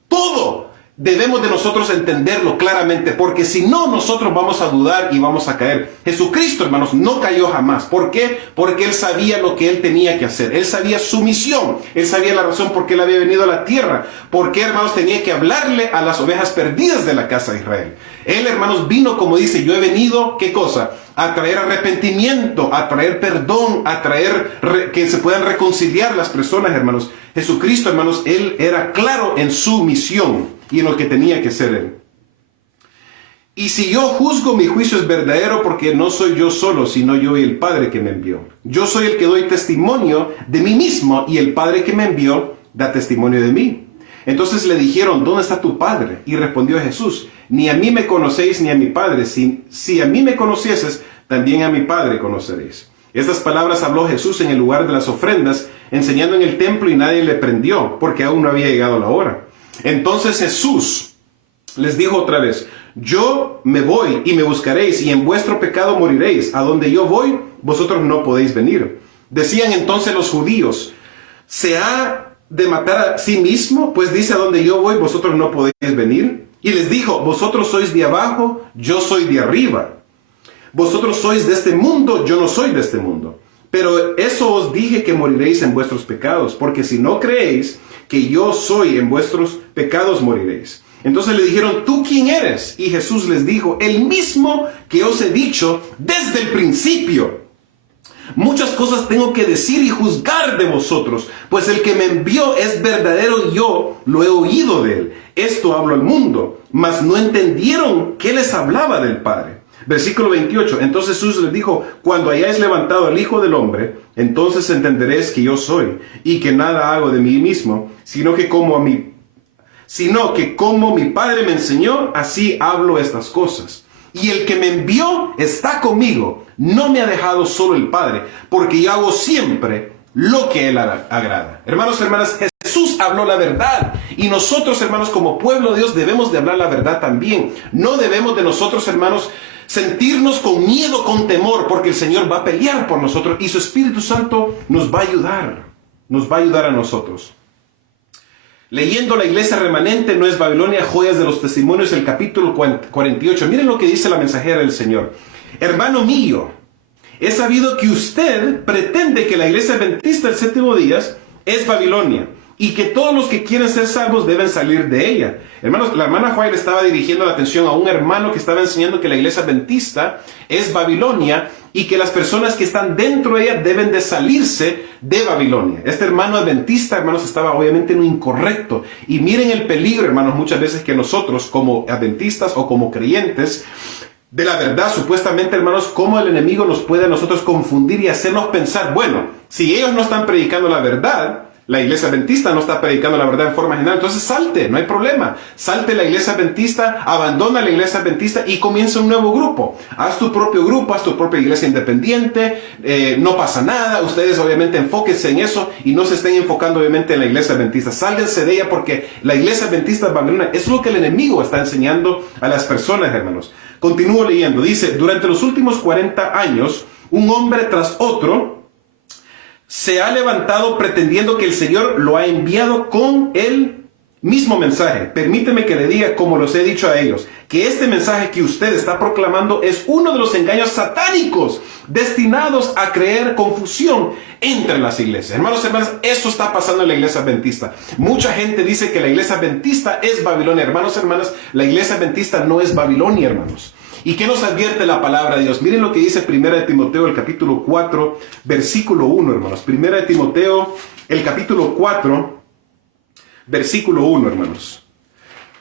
todo. Debemos de nosotros entenderlo claramente, porque si no, nosotros vamos a dudar y vamos a caer. Jesucristo, hermanos, no cayó jamás. ¿Por qué? Porque Él sabía lo que Él tenía que hacer. Él sabía su misión. Él sabía la razón por qué Él había venido a la tierra. Por qué, hermanos, tenía que hablarle a las ovejas perdidas de la casa de Israel. Él, hermanos, vino, como dice, yo he venido, ¿qué cosa? A traer arrepentimiento, a traer perdón, a traer que se puedan reconciliar las personas, hermanos. Jesucristo, hermanos, Él era claro en su misión y en lo que tenía que ser Él. Y si yo juzgo, mi juicio es verdadero, porque no soy yo solo, sino yo y el Padre que me envió. Yo soy el que doy testimonio de mí mismo, y el Padre que me envió da testimonio de mí. Entonces le dijeron: ¿dónde está tu Padre? Y respondió Jesús: ni a mí me conocéis ni a mi Padre. Si a mí me conocieses, también a mi Padre conoceréis. Estas palabras habló Jesús en el lugar de las ofrendas, enseñando en el templo, y nadie le prendió, porque aún no había llegado la hora. Entonces Jesús les dijo otra vez: yo me voy y me buscaréis, y en vuestro pecado moriréis. A donde yo voy, vosotros no podéis venir. Decían entonces los judíos: ¿se ha de matar a sí mismo? Pues dice: a donde yo voy, vosotros no podéis venir. Y les dijo: vosotros sois de abajo, yo soy de arriba. Vosotros sois de este mundo, yo no soy de este mundo. Pero eso os dije, que moriréis en vuestros pecados, porque si no creéis que yo soy, en vuestros pecados moriréis. Entonces le dijeron: ¿tú quién eres? Y Jesús les dijo: el mismo que os he dicho desde el principio. Muchas cosas tengo que decir y juzgar de vosotros, pues el que me envió es verdadero y yo lo he oído de él. Esto hablo al mundo, mas no entendieron que les hablaba del Padre. Versículo 28. Entonces Jesús les dijo: cuando hayáis levantado al Hijo del Hombre, entonces entenderéis que yo soy, y que nada hago de mí mismo, sino que como mi Padre me enseñó, así hablo estas cosas. Y el que me envió está conmigo. No me ha dejado solo el Padre, porque yo hago siempre lo que Él agrada. Hermanos, hermanas, Jesús habló la verdad. Y nosotros, hermanos, como pueblo de Dios, debemos de hablar la verdad también. No debemos de nosotros, hermanos, sentirnos con miedo, con temor, porque el Señor va a pelear por nosotros y su Espíritu Santo nos va a ayudar. Nos va a ayudar a nosotros. Leyendo la iglesia remanente, no es Babilonia, joyas de los testimonios, el capítulo 48. Miren lo que dice la mensajera del Señor. Hermano mío, he sabido que usted pretende que la iglesia adventista del séptimo día es Babilonia y que todos los que quieren ser salvos deben salir de ella. Hermanos, la hermana White estaba dirigiendo la atención a un hermano que estaba enseñando que la iglesia adventista es Babilonia y que las personas que están dentro de ella deben de salirse de Babilonia. Este hermano adventista, hermanos, estaba obviamente en lo incorrecto. Y miren el peligro, hermanos, muchas veces que nosotros como adventistas o como creyentes de la verdad, supuestamente, hermanos, cómo el enemigo nos puede a nosotros confundir y hacernos pensar, bueno, si ellos no están predicando la verdad, la iglesia adventista no está predicando la verdad en forma general, entonces salte, no hay problema. Salte la iglesia adventista, abandona la iglesia adventista y comienza un nuevo grupo. Haz tu propio grupo, haz tu propia iglesia independiente, no pasa nada. Ustedes obviamente enfóquense en eso y no se estén enfocando obviamente en la iglesia adventista. Sálganse de ella porque la iglesia adventista Babilonia es lo que el enemigo está enseñando a las personas, hermanos. Continúo leyendo, dice, durante los últimos 40 años, un hombre tras otro se ha levantado pretendiendo que el Señor lo ha enviado con el mismo mensaje. Permíteme que le diga, como los he dicho a ellos, que este mensaje que usted está proclamando es uno de los engaños satánicos destinados a crear confusión entre las iglesias. Hermanos, hermanas, eso está pasando en la iglesia adventista. Mucha gente dice que la iglesia adventista es Babilonia. Hermanos, hermanas, la iglesia adventista no es Babilonia, hermanos. ¿Y qué nos advierte la palabra de Dios? Miren lo que dice 1 Timoteo, el capítulo 4, versículo 1, hermanos. 1 Timoteo, el capítulo 4, versículo 1, hermanos.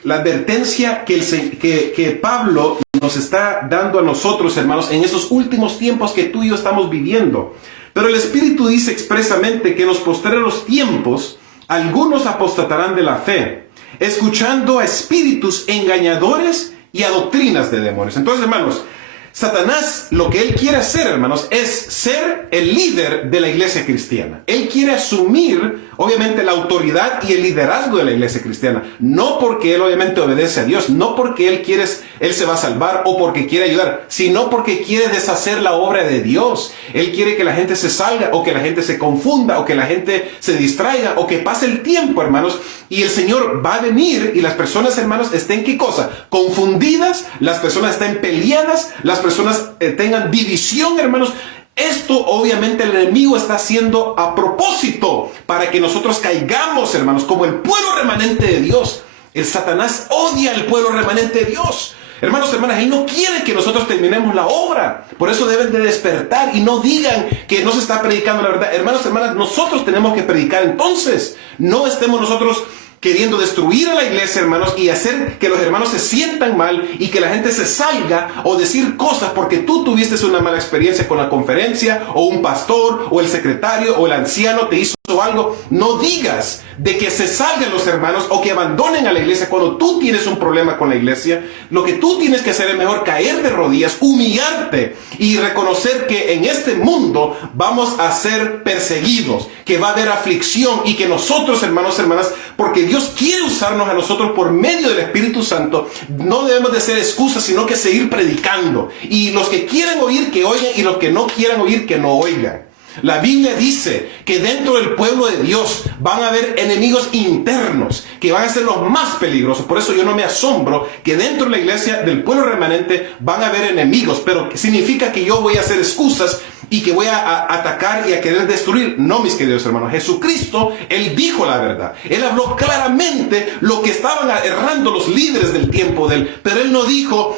La advertencia que Pablo nos está dando a nosotros, hermanos, en esos últimos tiempos que tú y yo estamos viviendo. Pero el Espíritu dice expresamente que en los postreros tiempos algunos apostatarán de la fe, escuchando a espíritus engañadores y a doctrinas de demonios. Entonces, hermanos, Satanás lo que él quiere hacer, hermanos, es ser el líder de la iglesia cristiana. Él quiere asumir, obviamente, la autoridad y el liderazgo de la iglesia cristiana. No porque él, obviamente, obedece a Dios, no porque él se va a salvar o porque quiere ayudar, sino porque quiere deshacer la obra de Dios. Él quiere que la gente se salga o que la gente se confunda o que la gente se distraiga o que pase el tiempo, hermanos, y el Señor va a venir y las personas, hermanos, estén, ¿qué cosa? Confundidas, las personas estén peleadas, las personas tengan división, hermanos. Esto obviamente el enemigo está haciendo a propósito para que nosotros caigamos, hermanos, como el pueblo remanente de Dios. El Satanás odia al pueblo remanente de Dios. Hermanos, hermanas, Él no quiere que nosotros terminemos la obra. Por eso deben de despertar y no digan que no se está predicando la verdad. Hermanos, hermanas, nosotros tenemos que predicar entonces. No estemos nosotros queriendo destruir a la iglesia, hermanos, y hacer que los hermanos se sientan mal y que la gente se salga o decir cosas porque tú tuviste una mala experiencia con la conferencia o un pastor o el secretario o el anciano te hizo algo. No digas de que se salgan los hermanos o que abandonen a la iglesia cuando tú tienes un problema con la iglesia. Lo que tú tienes que hacer es mejor caer de rodillas, humillarte y reconocer que en este mundo vamos a ser perseguidos, que va a haber aflicción y que nosotros, hermanos, hermanas, porque Dios quiere usarnos a nosotros por medio del Espíritu Santo, no debemos de hacer excusas, sino que seguir predicando. Y los que quieren oír, que oigan, y los que no quieran oír, que no oigan. La Biblia dice que dentro del pueblo de Dios van a haber enemigos internos que van a ser los más peligrosos. Por eso yo no me asombro que dentro de la iglesia del pueblo remanente van a haber enemigos. Pero significa que yo voy a hacer excusas y que voy a atacar y a querer destruir. No, mis queridos hermanos. Jesucristo, Él dijo la verdad. Él habló claramente lo que estaban errando los líderes del tiempo de Él. Pero Él no dijo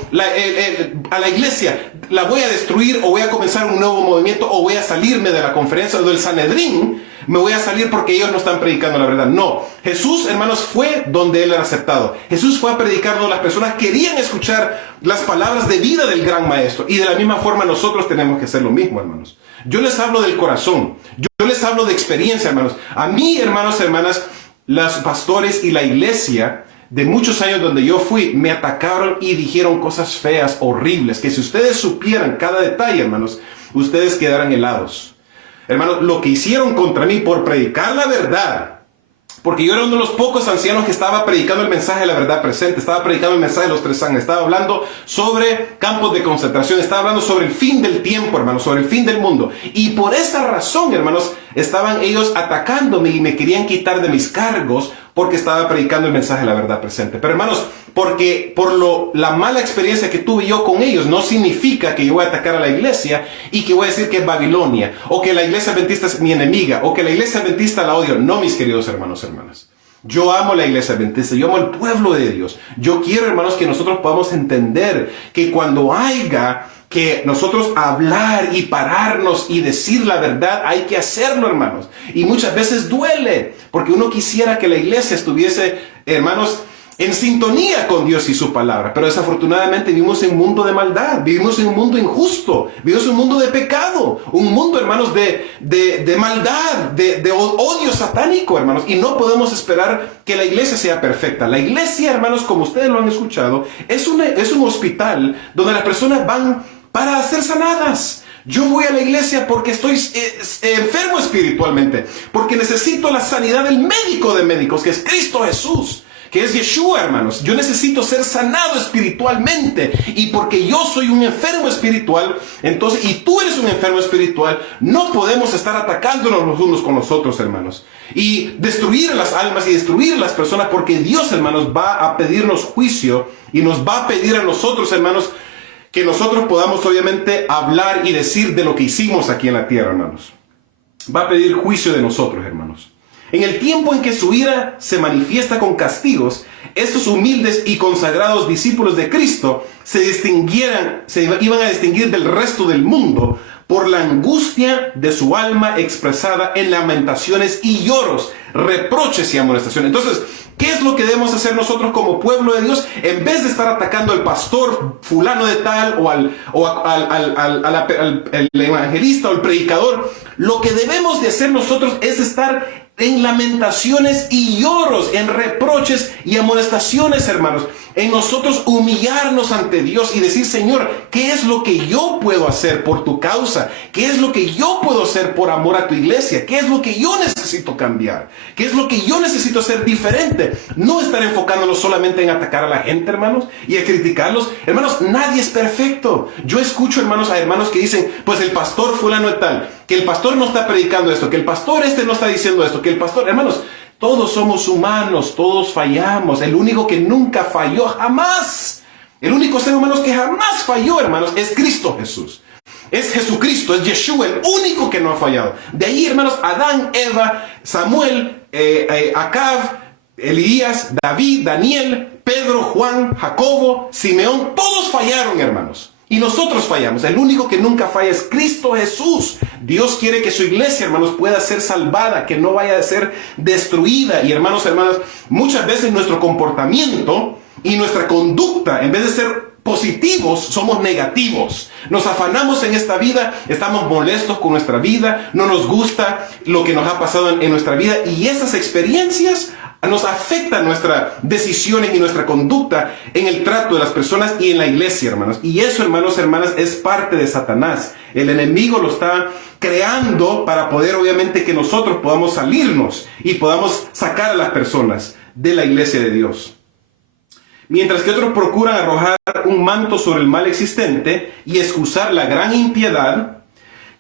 a la iglesia, la voy a destruir o voy a comenzar un nuevo movimiento o voy a salirme de la conferencia o del Sanedrín. Me voy a salir porque ellos no están predicando la verdad. No. Jesús, hermanos, fue donde Él era aceptado. Jesús fue a predicar donde las personas querían escuchar las palabras de vida del gran maestro. Y de la misma forma nosotros tenemos que hacer lo mismo, hermanos. Yo les hablo del corazón. Yo les hablo de experiencia, hermanos. A mí, hermanos, hermanas, los pastores y la iglesia de muchos años donde yo fui, me atacaron y dijeron cosas feas, horribles, que si ustedes supieran cada detalle, hermanos, ustedes quedaran helados. Hermanos, lo que hicieron contra mí por predicar la verdad, porque yo era uno de los pocos ancianos que estaba predicando el mensaje de la verdad presente, estaba predicando el mensaje de los 3 ángeles, estaba hablando sobre campos de concentración, estaba hablando sobre el fin del tiempo, hermanos, sobre el fin del mundo. Y por esa razón, hermanos, estaban ellos atacándome y me querían quitar de mis cargos porque estaba predicando el mensaje de la verdad presente. Pero hermanos, porque la mala experiencia que tuve yo con ellos no significa que yo voy a atacar a la iglesia y que voy a decir que es Babilonia, o que la iglesia adventista es mi enemiga, o que la iglesia adventista la odio. No, mis queridos hermanos, hermanas. Yo amo la iglesia adventista, yo amo el pueblo de Dios. Yo quiero, hermanos, que nosotros podamos entender que cuando haya que nosotros hablar y pararnos y decir la verdad, hay que hacerlo, hermanos. Y muchas veces duele, porque uno quisiera que la iglesia estuviese, hermanos, en sintonía con Dios y su palabra. Pero desafortunadamente vivimos en un mundo de maldad, vivimos en un mundo injusto, vivimos en un mundo de pecado, un mundo, hermanos, de maldad, de odio satánico, hermanos. Y no podemos esperar que la iglesia sea perfecta. La iglesia, hermanos, como ustedes lo han escuchado, es un hospital donde las personas van para ser sanadas. Yo voy a la iglesia porque estoy enfermo espiritualmente, porque necesito la sanidad del médico de médicos, que es Cristo Jesús, que es Yeshua, hermanos. Yo necesito ser sanado espiritualmente, y porque yo soy un enfermo espiritual, entonces, y tú eres un enfermo espiritual, no podemos estar atacándonos los unos con los otros, hermanos, y destruir las almas y destruir las personas, porque Dios, hermanos, va a pedirnos juicio y nos va a pedir a nosotros, hermanos, que nosotros podamos obviamente hablar y decir de lo que hicimos aquí en la tierra, hermanos. Va a pedir juicio de nosotros, hermanos. En el tiempo en que su ira se manifiesta con castigos, estos humildes y consagrados discípulos de Cristo se iban a distinguir del resto del mundo por la angustia de su alma expresada en lamentaciones y lloros, reproches y amonestaciones. Entonces, ¿qué es lo que debemos hacer nosotros como pueblo de Dios? En vez de estar atacando al pastor fulano de tal o al evangelista o al predicador, lo que debemos de hacer nosotros es estar en lamentaciones y lloros, en reproches y amonestaciones, hermanos. En nosotros humillarnos ante Dios y decir: Señor, ¿qué es lo que yo puedo hacer por tu causa? ¿Qué es lo que yo puedo hacer por amor a tu iglesia? ¿Qué es lo que yo necesito cambiar? ¿Qué es lo que yo necesito hacer diferente? No estar enfocándonos solamente en atacar a la gente, hermanos, y a criticarlos. Hermanos, nadie es perfecto. Yo escucho, hermanos, a hermanos que dicen: pues el pastor fulano de tal, que el pastor no está predicando esto, que el pastor no está diciendo esto, que el pastor... Hermanos, todos somos humanos, todos fallamos. El único que nunca falló jamás, el único ser humano que jamás falló, hermanos, es Cristo Jesús. Es Jesucristo, es Yeshua, el único que no ha fallado. De ahí, hermanos, Adán, Eva, Samuel, Acab, Elías, David, Daniel, Pedro, Juan, Jacobo, Simeón, todos fallaron, hermanos. Y nosotros fallamos. El único que nunca falla es Cristo Jesús. Dios quiere que su iglesia, hermanos, pueda ser salvada, que no vaya a ser destruida. Y hermanos, hermanas, muchas veces nuestro comportamiento y nuestra conducta, en vez de ser positivos, somos negativos. Nos afanamos en esta vida, estamos molestos con nuestra vida, no nos gusta lo que nos ha pasado en nuestra vida, y esas experiencias nos afectan nuestras decisiones y nuestra conducta en el trato de las personas y en la iglesia, hermanos. Y eso, hermanos, hermanas, es parte de Satanás. El enemigo lo está creando para poder, obviamente, que nosotros podamos salirnos y podamos sacar a las personas de la iglesia de Dios. Mientras que otros procuran arrojar un manto sobre el mal existente y excusar la gran impiedad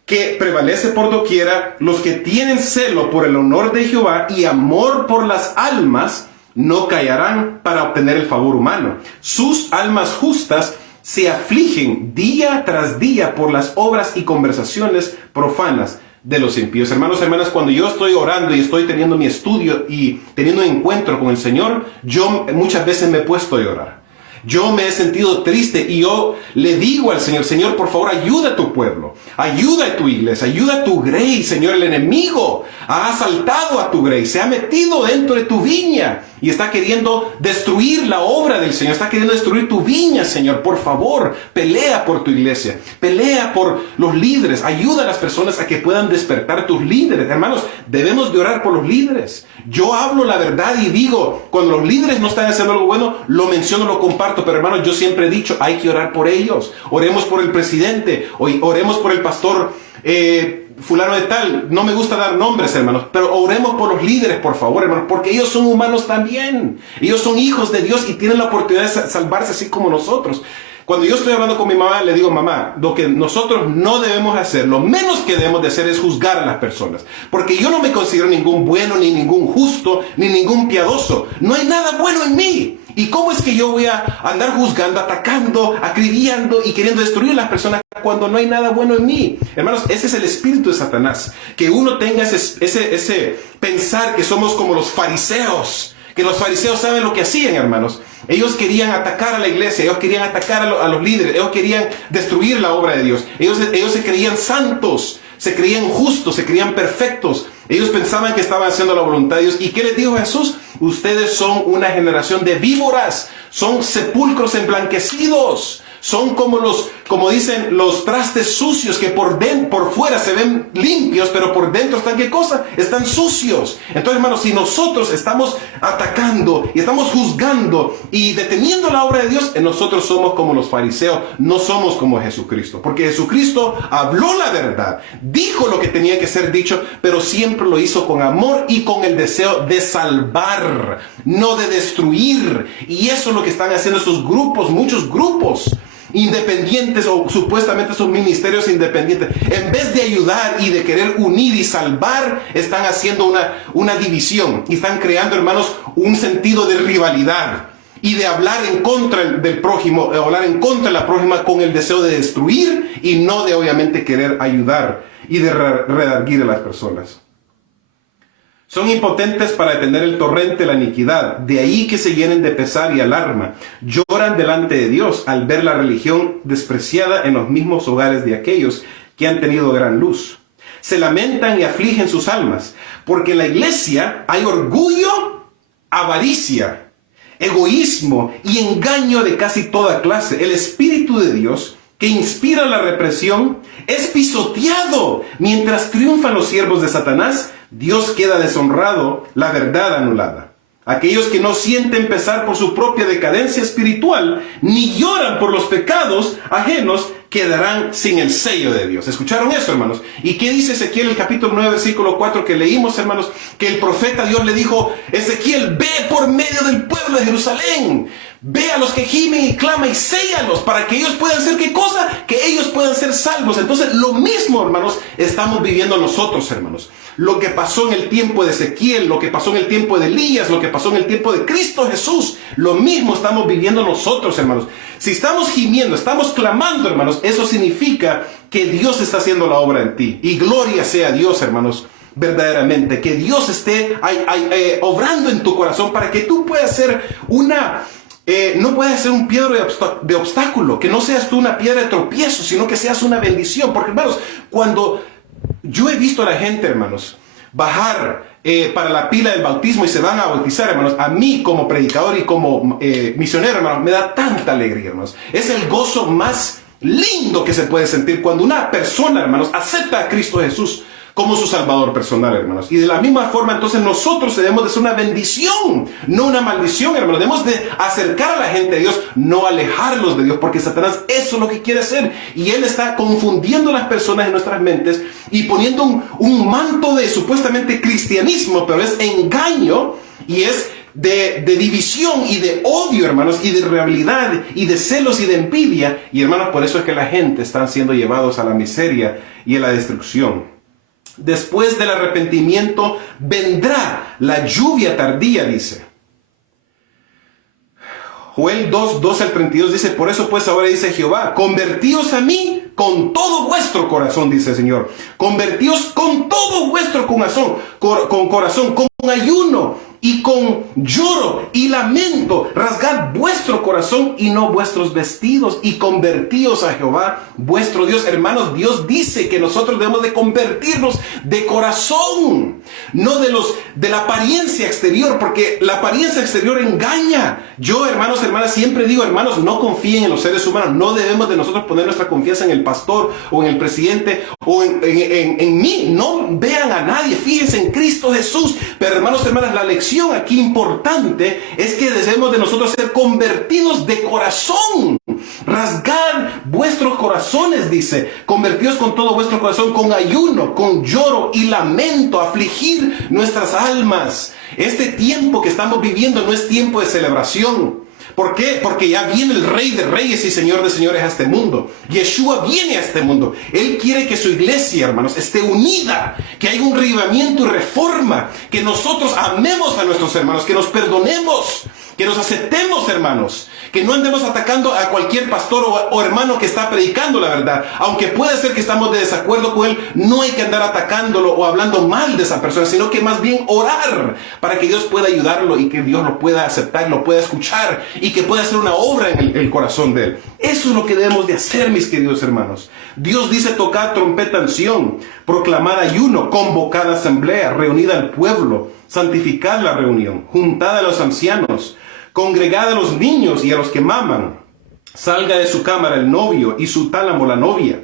que prevalece por doquiera, los que tienen celo por el honor de Jehová y amor por las almas no callarán para obtener el favor humano. Sus almas justas se afligen día tras día por las obras y conversaciones profanas de los impíos. Hermanos, hermanas, cuando yo estoy orando y estoy teniendo mi estudio y teniendo un encuentro con el Señor, yo muchas veces me he puesto a llorar. Yo me he sentido triste y yo le digo al Señor, Señor, por favor, ayuda a tu pueblo, ayuda a tu iglesia, ayuda a tu grey, Señor. El enemigo ha asaltado a tu grey, se ha metido dentro de tu viña y está queriendo destruir la obra del Señor, está queriendo destruir tu viña, Señor. Por favor, pelea por tu iglesia, pelea por los líderes, ayuda a las personas a que puedan despertar tus líderes. Hermanos, debemos de orar por los líderes. Yo hablo la verdad y digo, cuando los líderes no están haciendo algo bueno, lo menciono, lo comparto, pero hermanos, yo siempre he dicho, hay que orar por ellos. Oremos por el presidente, oremos por el pastor fulano de tal. No me gusta dar nombres, hermanos, pero oremos por los líderes, por favor, hermanos, porque ellos son humanos también. Ellos son hijos de Dios y tienen la oportunidad de salvarse así como nosotros. Cuando yo estoy hablando con mi mamá, le digo, mamá, lo que nosotros no debemos hacer, lo menos que debemos de hacer es juzgar a las personas. Porque yo no me considero ningún bueno, ni ningún justo, ni ningún piadoso. No hay nada bueno en mí. ¿Y cómo es que yo voy a andar juzgando, atacando, acribillando y queriendo destruir a las personas cuando no hay nada bueno en mí? Hermanos, ese es el espíritu de Satanás. Que uno tenga ese pensar que somos como los fariseos. Que los fariseos saben lo que hacían, hermanos. Ellos querían atacar a la iglesia, ellos querían atacar a los líderes, ellos querían destruir la obra de Dios. Ellos se creían santos, se creían justos, se creían perfectos. Ellos pensaban que estaban haciendo la voluntad de Dios. ¿Y qué les dijo Jesús? Ustedes son una generación de víboras, son sepulcros emblanquecidos. Son como dicen, los trastes sucios que por fuera se ven limpios, pero por dentro están, ¿qué cosa? Están sucios. Entonces, hermanos, si nosotros estamos atacando y estamos juzgando y deteniendo la obra de Dios, nosotros somos como los fariseos, no somos como Jesucristo. Porque Jesucristo habló la verdad, dijo lo que tenía que ser dicho, pero siempre lo hizo con amor y con el deseo de salvar, no de destruir. Y eso es lo que están haciendo esos grupos, muchos grupos independientes o supuestamente son ministerios independientes. En vez de ayudar y de querer unir y salvar, están haciendo una división y están creando, hermanos, un sentido de rivalidad y de hablar en contra del prójimo, hablar en contra de la prójima con el deseo de destruir y no de obviamente querer ayudar y de redarguir a las personas. Son impotentes para detener el torrente de la iniquidad, de ahí que se llenen de pesar y alarma. Lloran delante de Dios al ver la religión despreciada en los mismos hogares de aquellos que han tenido gran luz. Se lamentan y afligen sus almas, porque en la iglesia hay orgullo, avaricia, egoísmo y engaño de casi toda clase. El Espíritu de Dios, que inspira la represión, es pisoteado. Mientras triunfan los siervos de Satanás, Dios queda deshonrado, la verdad anulada. Aquellos que no sienten pesar por su propia decadencia espiritual, ni lloran por los pecados ajenos, quedarán sin el sello de Dios. ¿Escucharon eso, hermanos? ¿Y qué dice Ezequiel, el capítulo 9, versículo 4 que leímos, hermanos? Que el profeta Dios le dijo, Ezequiel, ve por medio del pueblo de Jerusalén. Ve a los que gimen y claman y séllalos para que ellos puedan ser, ¿qué cosa? Que ellos puedan ser salvos. Entonces, lo mismo, hermanos, estamos viviendo nosotros, hermanos. Lo que pasó en el tiempo de Ezequiel, lo que pasó en el tiempo de Elías, lo que pasó en el tiempo de Cristo Jesús, lo mismo estamos viviendo nosotros, hermanos. Si estamos gimiendo, estamos clamando, hermanos, eso significa que Dios está haciendo la obra en ti. Y gloria sea a Dios, hermanos, verdaderamente. Que Dios esté obrando en tu corazón para que tú puedas ser no puedes ser un piedra de obstáculo, que no seas tú una piedra de tropiezo, sino que seas una bendición. Porque, hermanos, cuando yo he visto a la gente, hermanos, bajar para la pila del bautismo y se van a bautizar, hermanos, a mí como predicador y como misionero, hermanos, me da tanta alegría, hermanos. Es el gozo más lindo que se puede sentir cuando una persona, hermanos, acepta a Cristo Jesús como su salvador personal, hermanos. Y de la misma forma, entonces, nosotros debemos de ser una bendición, no una maldición, hermanos. Debemos de acercar a la gente a Dios, no alejarlos de Dios, porque Satanás eso es lo que quiere hacer. Y él está confundiendo a las personas en nuestras mentes y poniendo un manto de supuestamente cristianismo, pero es engaño y es de división y de odio, hermanos, y de rivalidad y de celos y de envidia. Y, hermanos, por eso es que la gente está siendo llevados a la miseria y a la destrucción. Después del arrepentimiento vendrá la lluvia tardía, dice. Joel 2, 12 al 32 dice, por eso pues ahora dice Jehová, convertíos a mí con todo vuestro corazón, dice el Señor. Convertíos con todo vuestro corazón, con ayuno y con lloro y lamento, rasgad vuestro corazón y no vuestros vestidos, y convertíos a Jehová vuestro Dios. Hermanos, Dios dice que nosotros debemos de convertirnos de corazón, no de la apariencia exterior, porque la apariencia exterior engaña. Yo, hermanos, hermanas, siempre digo, hermanos, no confíen en los seres humanos. No debemos de nosotros poner nuestra confianza en el pastor o en el presidente o en mí. No vean a nadie, fíjense en Cristo Jesús. Pero, hermanos, hermanas, la lección aquí importante es que debemos de nosotros ser convertidos de corazón. Rasgad vuestros corazones, dice, convertidos con todo vuestro corazón, con ayuno, con lloro y lamento, afligir nuestras almas. Este tiempo que estamos viviendo no es tiempo de celebración. ¿Por qué? Porque ya viene el Rey de Reyes y Señor de Señores a este mundo. Yeshua viene a este mundo. Él quiere que su iglesia, hermanos, esté unida, que haya un revivimiento y reforma, que nosotros amemos a nuestros hermanos, que nos perdonemos, que nos aceptemos, hermanos, que no andemos atacando a cualquier pastor o hermano que está predicando la verdad. Aunque puede ser que estamos de desacuerdo con él, no hay que andar atacándolo o hablando mal de esa persona, sino que más bien orar para que Dios pueda ayudarlo y que Dios lo pueda aceptar, lo pueda escuchar y que pueda hacer una obra en el corazón de él. Eso es lo que debemos de hacer, mis queridos hermanos. Dios dice: tocad trompeta en Sión, proclamad ayuno, convocad asamblea, reunid al pueblo, santificad la reunión, juntad a los ancianos, congregad a los niños y a los que maman. Salga de su cámara el novio y su tálamo la novia.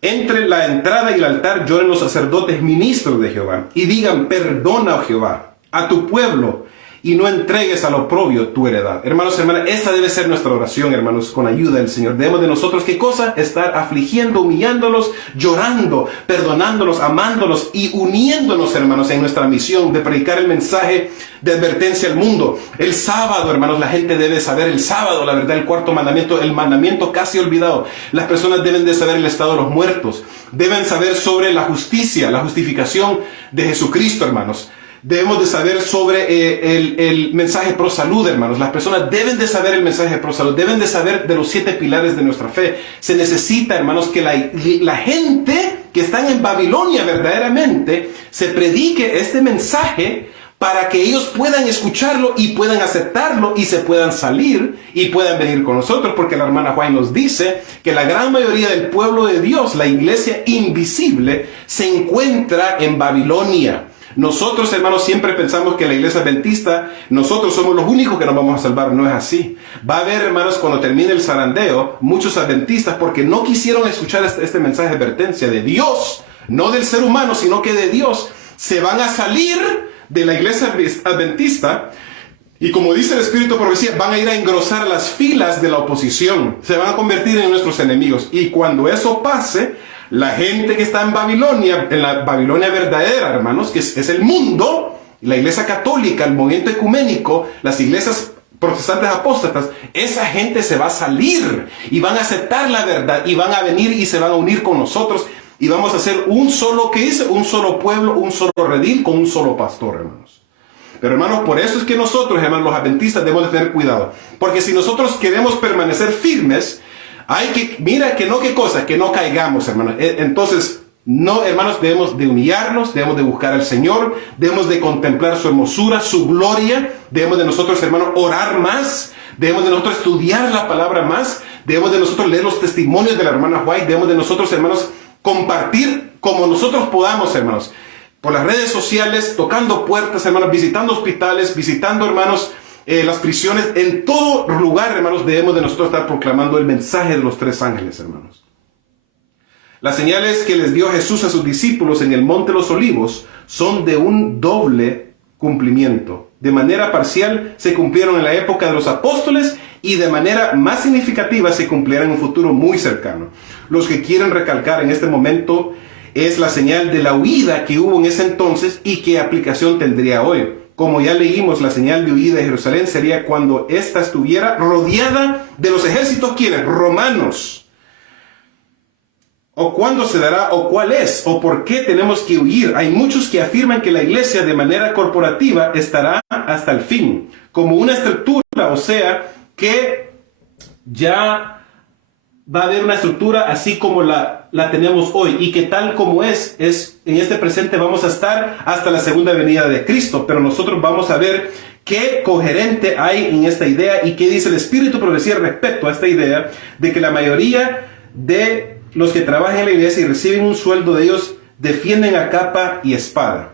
Entre la entrada y el altar lloren los sacerdotes ministros de Jehová y digan: perdona, oh Jehová, a tu pueblo, y no entregues al oprobio tu heredad. Hermanos, hermanas, esta debe ser nuestra oración, hermanos, con ayuda del Señor. Debemos de nosotros, ¿qué cosa? Estar afligiendo, humillándolos, llorando, perdonándolos, amándolos y uniéndonos, hermanos, en nuestra misión de predicar el mensaje de advertencia al mundo. El sábado, hermanos, la gente debe saber el sábado, la verdad, el cuarto mandamiento, el mandamiento casi olvidado. Las personas deben de saber el estado de los muertos. Deben saber sobre la justicia, la justificación de Jesucristo, hermanos. Debemos de saber sobre el mensaje pro salud, hermanos. Las personas deben de saber el mensaje pro salud. Deben de saber de los 7 pilares de nuestra fe. Se necesita, hermanos, que la gente que están en Babilonia verdaderamente se predique este mensaje para que ellos puedan escucharlo y puedan aceptarlo y se puedan salir y puedan venir con nosotros. Porque la hermana Juan nos dice que la gran mayoría del pueblo de Dios, la iglesia invisible, se encuentra en Babilonia. Nosotros, hermanos, siempre pensamos que la iglesia adventista, nosotros somos los únicos que nos vamos a salvar. No es así. Va a haber, hermanos, cuando termine el zarandeo, muchos adventistas, porque no quisieron escuchar este mensaje de advertencia de Dios, no del ser humano, sino que de Dios, se van a salir de la iglesia adventista y, como dice el Espíritu de Profecía, van a ir a engrosar las filas de la oposición. Se van a convertir en nuestros enemigos. Y cuando eso pase, la gente que está en Babilonia, en la Babilonia verdadera, hermanos, que es el mundo, la iglesia católica, el movimiento ecuménico, las iglesias protestantes apóstatas, esa gente se va a salir y van a aceptar la verdad y van a venir y se van a unir con nosotros y vamos a hacer un solo, ¿qué dice? Un solo pueblo, un solo redil con un solo pastor, hermanos. Pero, hermanos, por eso es que nosotros, hermanos, los adventistas, debemos de tener cuidado. Porque si nosotros queremos permanecer firmes, hay que, mira, que no, qué cosa, que no caigamos, hermanos. Entonces, no, hermanos, debemos de humillarnos, debemos de buscar al Señor, debemos de contemplar su hermosura, su gloria, debemos de nosotros, hermanos, orar más, debemos de nosotros estudiar la palabra más, debemos de nosotros leer los testimonios de la hermana White, debemos de nosotros, hermanos, compartir como nosotros podamos, hermanos, por las redes sociales, tocando puertas, hermanos, visitando hospitales, visitando, hermanos, las prisiones. En todo lugar, hermanos, debemos de nosotros estar proclamando el mensaje de los 3 ángeles, hermanos. Las señales que les dio Jesús a sus discípulos en el Monte de los Olivos son de un doble cumplimiento. De manera parcial se cumplieron en la época de los apóstoles y de manera más significativa se cumplirán en un futuro muy cercano. Los que quieren recalcar en este momento es la señal de la huida que hubo en ese entonces y qué aplicación tendría hoy. Como ya leímos, la señal de huida de Jerusalén sería cuando ésta estuviera rodeada de los ejércitos, ¿quiénes? Romanos. O cuándo se dará, o cuál es, o por qué tenemos que huir. Hay muchos que afirman que la iglesia de manera corporativa estará hasta el fin, como una estructura, o sea, que ya va a haber una estructura así como la la tenemos hoy y que tal como es en este presente vamos a estar hasta la segunda venida de Cristo. Pero nosotros vamos a ver qué coherente hay en esta idea y qué dice el Espíritu Profecía respecto a esta idea de que la mayoría de los que trabajan en la iglesia y reciben un sueldo de ellos defienden a capa y espada.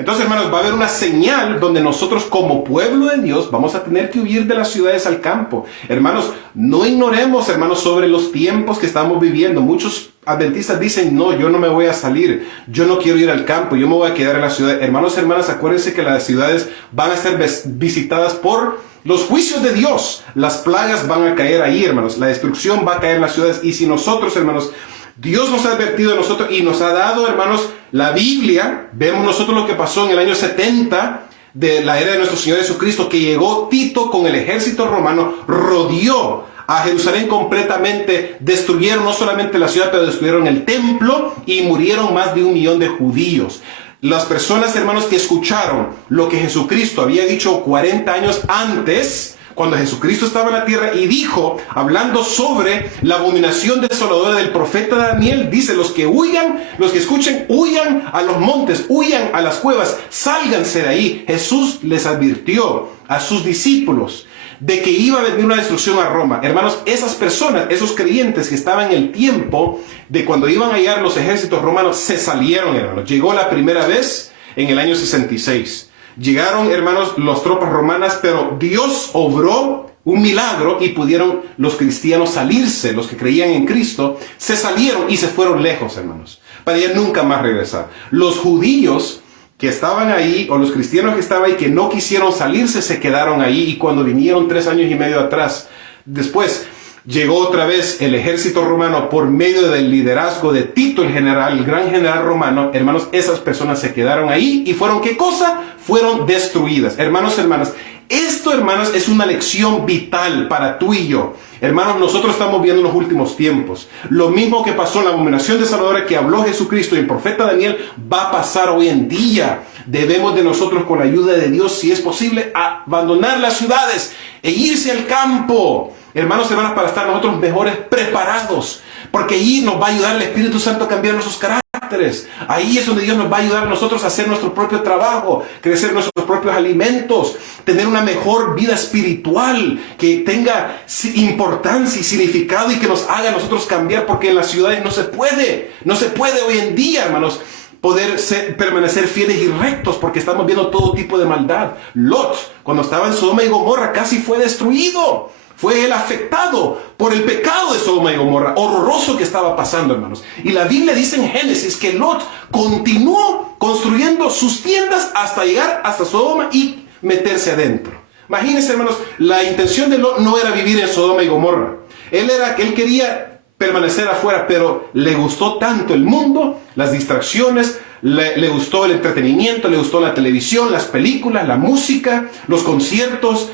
Entonces, hermanos, va a haber una señal donde nosotros como pueblo de Dios vamos a tener que huir de las ciudades al campo. Hermanos, no ignoremos, hermanos, sobre los tiempos que estamos viviendo. Muchos adventistas dicen, no, yo no me voy a salir, yo no quiero ir al campo, yo me voy a quedar en la ciudad. Hermanos, hermanas, acuérdense que las ciudades van a ser visitadas por los juicios de Dios. Las plagas van a caer ahí, hermanos. La destrucción va a caer en las ciudades. Y si nosotros, hermanos, Dios nos ha advertido a nosotros y nos ha dado, hermanos, la Biblia. Vemos nosotros lo que pasó en el año 70 de la era de nuestro Señor Jesucristo, que llegó Tito con el ejército romano, rodeó a Jerusalén completamente, destruyeron no solamente la ciudad, pero destruyeron el templo y murieron más de 1 millón de judíos. Las personas, hermanos, que escucharon lo que Jesucristo había dicho 40 años antes, cuando Jesucristo estaba en la tierra y dijo, hablando sobre la abominación desoladora del profeta Daniel, dice, los que huyan, los que escuchen, huyan a los montes, huyan a las cuevas, sálganse de ahí. Jesús les advirtió a sus discípulos de que iba a venir una destrucción a Roma. Hermanos, esas personas, esos creyentes que estaban en el tiempo de cuando iban a llegar los ejércitos romanos, se salieron, hermanos. Llegó la primera vez en el año 66. Llegaron, hermanos, las tropas romanas, pero Dios obró un milagro y pudieron los cristianos salirse. Los que creían en Cristo se salieron y se fueron lejos, hermanos, para ya nunca más regresar. Los judíos que estaban ahí, o los cristianos que estaban ahí, que no quisieron salirse, se quedaron ahí. Y cuando vinieron 3 años y medio atrás, después, llegó otra vez el ejército romano por medio del liderazgo de Tito, el general, el gran general romano. Hermanos, esas personas se quedaron ahí y fueron, ¿qué cosa? Fueron destruidas. Hermanos, hermanas, esto, hermanos, es una lección vital para tú y yo. Hermanos, nosotros estamos viendo los últimos tiempos. Lo mismo que pasó en la abominación desoladora que habló Jesucristo y el profeta Daniel va a pasar hoy en día. Debemos de nosotros, con la ayuda de Dios, si es posible, abandonar las ciudades e irse al campo. Hermanos, hermanas, para estar nosotros mejores preparados. Porque allí nos va a ayudar el Espíritu Santo a cambiar nuestros caracteres. Ahí es donde Dios nos va a ayudar a nosotros a hacer nuestro propio trabajo, crecer nuestros propios alimentos, tener una mejor vida espiritual, que tenga importancia y significado y que nos haga a nosotros cambiar, porque en las ciudades no se puede hoy en día, hermanos, poder permanecer fieles y rectos, porque estamos viendo todo tipo de maldad. Lot, cuando estaba en Sodoma y Gomorra, casi fue destruido. Fue él afectado por el pecado de Sodoma y Gomorra. Horroroso que estaba pasando, hermanos. Y la Biblia dice en Génesis que Lot continuó construyendo sus tiendas hasta llegar hasta Sodoma y meterse adentro. Imagínense, hermanos, la intención de Lot no era vivir en Sodoma y Gomorra. Él quería permanecer afuera, pero le gustó tanto el mundo, las distracciones, le gustó el entretenimiento, le gustó la televisión, las películas, la música, los conciertos,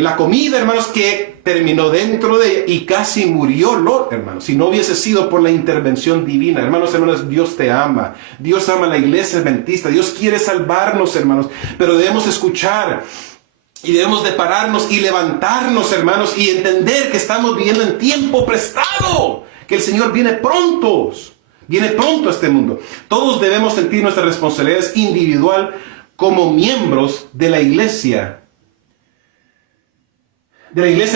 la comida, hermanos, que terminó dentro de y casi murió Lot, hermanos, si no hubiese sido por la intervención divina. Hermanos, hermanas, Dios te ama. Dios ama a la iglesia adventista. Dios quiere salvarnos, hermanos, pero debemos escuchar y debemos de pararnos y levantarnos, hermanos, y entender que estamos viviendo en tiempo prestado, que el Señor viene pronto a este mundo. Todos debemos sentir nuestra responsabilidad individual como miembros de la iglesia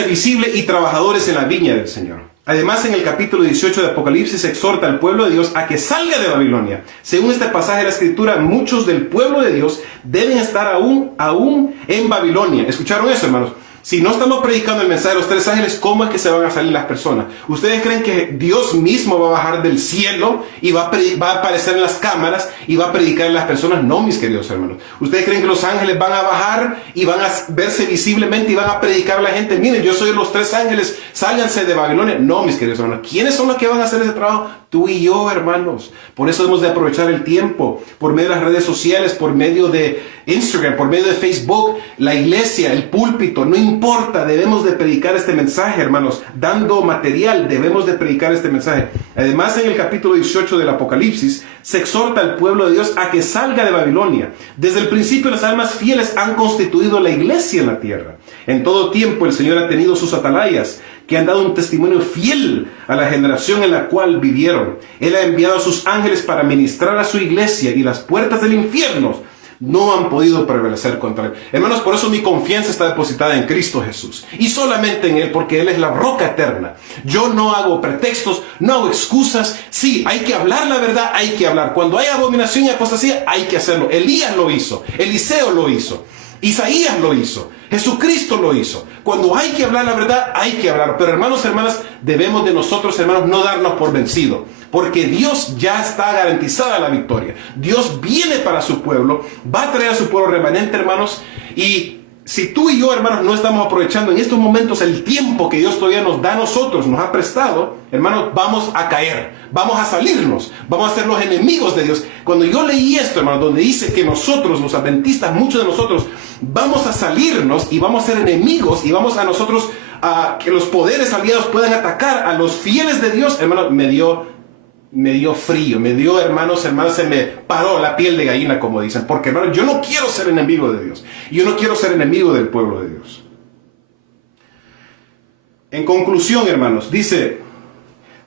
visible y trabajadores en la viña del Señor. Además, en el capítulo 18 de Apocalipsis exhorta al pueblo de Dios a que salga de Babilonia. Según este pasaje de la Escritura, muchos del pueblo de Dios deben estar aún en Babilonia. ¿Escucharon eso, hermanos? Si no estamos predicando el mensaje de los 3 ángeles, ¿cómo es que se van a salir las personas? ¿Ustedes creen que Dios mismo va a bajar del cielo y va a aparecer en las cámaras y va a predicar a las personas? No, mis queridos hermanos. ¿Ustedes creen que los ángeles van a bajar y van a verse visiblemente y van a predicar a la gente? Miren, yo soy los 3 ángeles, sálganse de Babilonia. No, mis queridos hermanos. ¿Quiénes son los que van a hacer ese trabajo? Tú y yo, hermanos. Por eso debemos de aprovechar el tiempo, por medio de las redes sociales, por medio de Instagram, por medio de Facebook, la iglesia, el púlpito, no importa, debemos de predicar este mensaje, hermanos, dando material, debemos de predicar este mensaje. Además, en el capítulo 18 del Apocalipsis, se exhorta al pueblo de Dios a que salga de Babilonia. Desde el principio, las almas fieles han constituido la iglesia en la tierra. En todo tiempo, el Señor ha tenido sus atalayas, que han dado un testimonio fiel a la generación en la cual vivieron. Él ha enviado a sus ángeles para ministrar a su iglesia y las puertas del infierno no han podido prevalecer contra él. Hermanos, por eso mi confianza está depositada en Cristo Jesús y solamente en Él, porque Él es la roca eterna. Yo no hago pretextos, no hago excusas. Sí, hay que hablar la verdad, hay que hablar. Cuando hay abominación y apostasía, hay que hacerlo. Elías lo hizo, Eliseo lo hizo, Isaías lo hizo, Jesucristo lo hizo. Cuando hay que hablar la verdad, hay que hablar. Pero hermanos, hermanas, debemos de nosotros, hermanos, no darnos por vencido, porque Dios ya está garantizada la victoria. Dios viene para su pueblo, va a traer a su pueblo remanente, hermanos. Y si tú y yo, hermanos, no estamos aprovechando en estos momentos el tiempo que Dios todavía nos da a nosotros, nos ha prestado, hermanos, vamos a caer, vamos a salirnos, vamos a ser los enemigos de Dios. Cuando yo leí esto, hermanos, donde dice que nosotros, los adventistas, muchos de nosotros, vamos a salirnos y vamos a ser enemigos y vamos a nosotros a que los poderes aliados puedan atacar a los fieles de Dios, hermanos, me dio frío, hermanos, se me paró la piel de gallina, como dicen, porque hermanos, yo no quiero ser enemigo de Dios, yo no quiero ser enemigo del pueblo de Dios. En conclusión, hermanos, dice,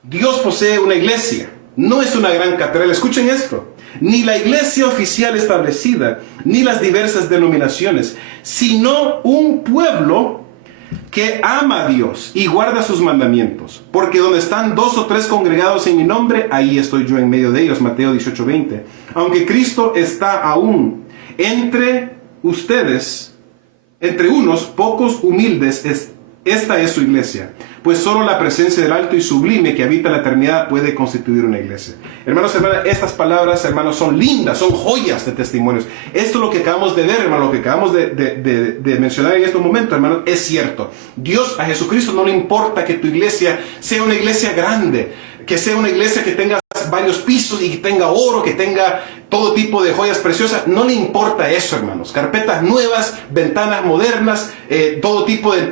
Dios posee una iglesia, no es una gran catedral. Escuchen esto, ni la iglesia oficial establecida, ni las diversas denominaciones, sino un pueblo que ama a Dios y guarda sus mandamientos, porque donde están 2 o 3 congregados en mi nombre, ahí estoy yo en medio de ellos. Mateo 18:20. Aunque Cristo está aún entre ustedes, entre unos pocos humildes, esta es su iglesia, pues solo la presencia del alto y sublime que habita la eternidad puede constituir una iglesia. Hermanos, hermanas, estas palabras, hermanos, son lindas, son joyas de testimonios. Esto es lo que acabamos de ver, hermanos, lo que acabamos de mencionar en este momento, hermanos, es cierto. Dios, a Jesucristo no le importa que tu iglesia sea una iglesia grande, que sea una iglesia que tenga varios pisos y que tenga oro, que tenga todo tipo de joyas preciosas. No le importa eso, hermanos. Carpetas nuevas, ventanas modernas, todo tipo de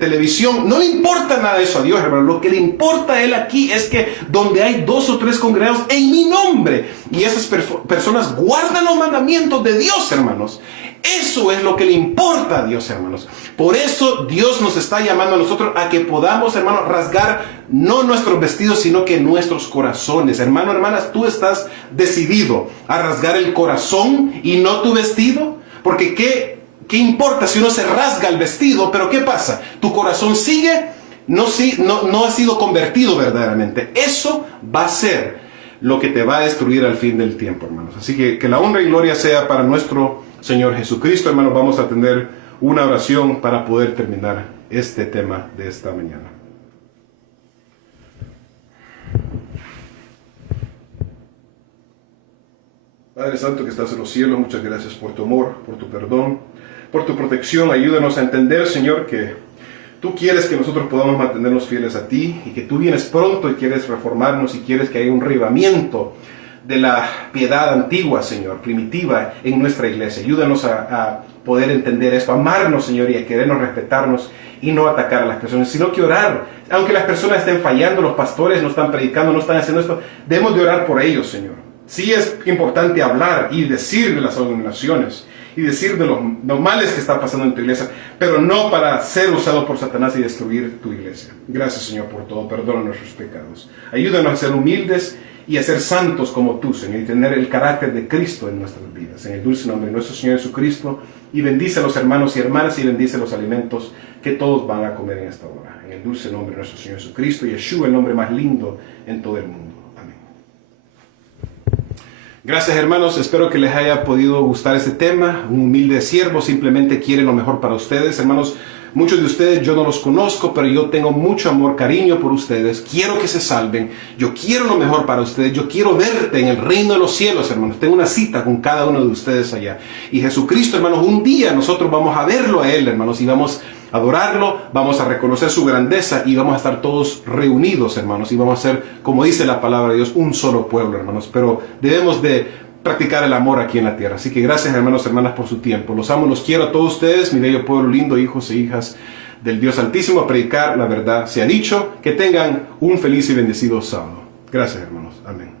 televisión. No le importa nada de eso a Dios, hermanos. Lo que le importa a Él aquí es que donde hay 2 o 3 congregados en mi nombre, y esas personas guardan los mandamientos de Dios, hermanos. Eso es lo que le importa a Dios, hermanos. Por eso Dios nos está llamando a nosotros a que podamos, hermanos, rasgar no nuestros vestidos, sino que nuestros corazones. Hermano, hermanas, tú estás decidido a rasgar el corazón y no tu vestido. Porque ¿qué importa si uno se rasga el vestido? Pero ¿qué pasa? Tu corazón sigue, no ha sido convertido verdaderamente. Eso va a ser lo que te va a destruir al fin del tiempo, hermanos. Así que la honra y gloria sea para nuestro Señor Jesucristo. Hermanos, vamos a tener una oración para poder terminar este tema de esta mañana. Padre Santo que estás en los cielos, muchas gracias por tu amor, por tu perdón, por tu protección. Ayúdanos a entender, Señor, que tú quieres que nosotros podamos mantenernos fieles a ti y que tú vienes pronto y quieres reformarnos y quieres que haya un revivamiento de la piedad antigua, Señor, primitiva en nuestra iglesia. Ayúdanos a poder entender esto, amarnos, Señor, y a querernos respetarnos y no atacar a las personas, sino que orar. Aunque las personas estén fallando, los pastores no están predicando, no están haciendo esto, debemos de orar por ellos, Señor. Sí es importante hablar y decir de las abominaciones y decir de los males que está pasando en tu iglesia, pero no para ser usado por Satanás y destruir tu iglesia. Gracias, Señor, por todo. Perdona nuestros pecados. Ayúdanos a ser humildes y a ser santos como tú, Señor, y tener el carácter de Cristo en nuestras vidas. En el dulce nombre de nuestro Señor Jesucristo, y bendice a los hermanos y hermanas y bendice los alimentos que todos van a comer en esta hora. En el dulce nombre de nuestro Señor Jesucristo, Yeshua, el nombre más lindo en todo el mundo. Amén. Gracias, hermanos, espero que les haya podido gustar este tema. Un humilde siervo simplemente quiere lo mejor para ustedes, hermanos. Muchos de ustedes yo no los conozco, pero yo tengo mucho amor, cariño por ustedes. Quiero que se salven. Yo quiero lo mejor para ustedes. Yo quiero verte en el reino de los cielos, hermanos. Tengo una cita con cada uno de ustedes allá. Y Jesucristo, hermanos, un día nosotros vamos a verlo a Él, hermanos, y vamos a adorarlo, vamos a reconocer su grandeza y vamos a estar todos reunidos, hermanos. Y vamos a ser, como dice la palabra de Dios, un solo pueblo, hermanos. Pero debemos de practicar el amor aquí en la tierra. Así que gracias, hermanos, hermanas, por su tiempo. Los amo, los quiero a todos ustedes, mi bello pueblo lindo, hijos e hijas del Dios Altísimo, a predicar la verdad. Se ha dicho que tengan un feliz y bendecido sábado. Gracias, hermanos. Amén.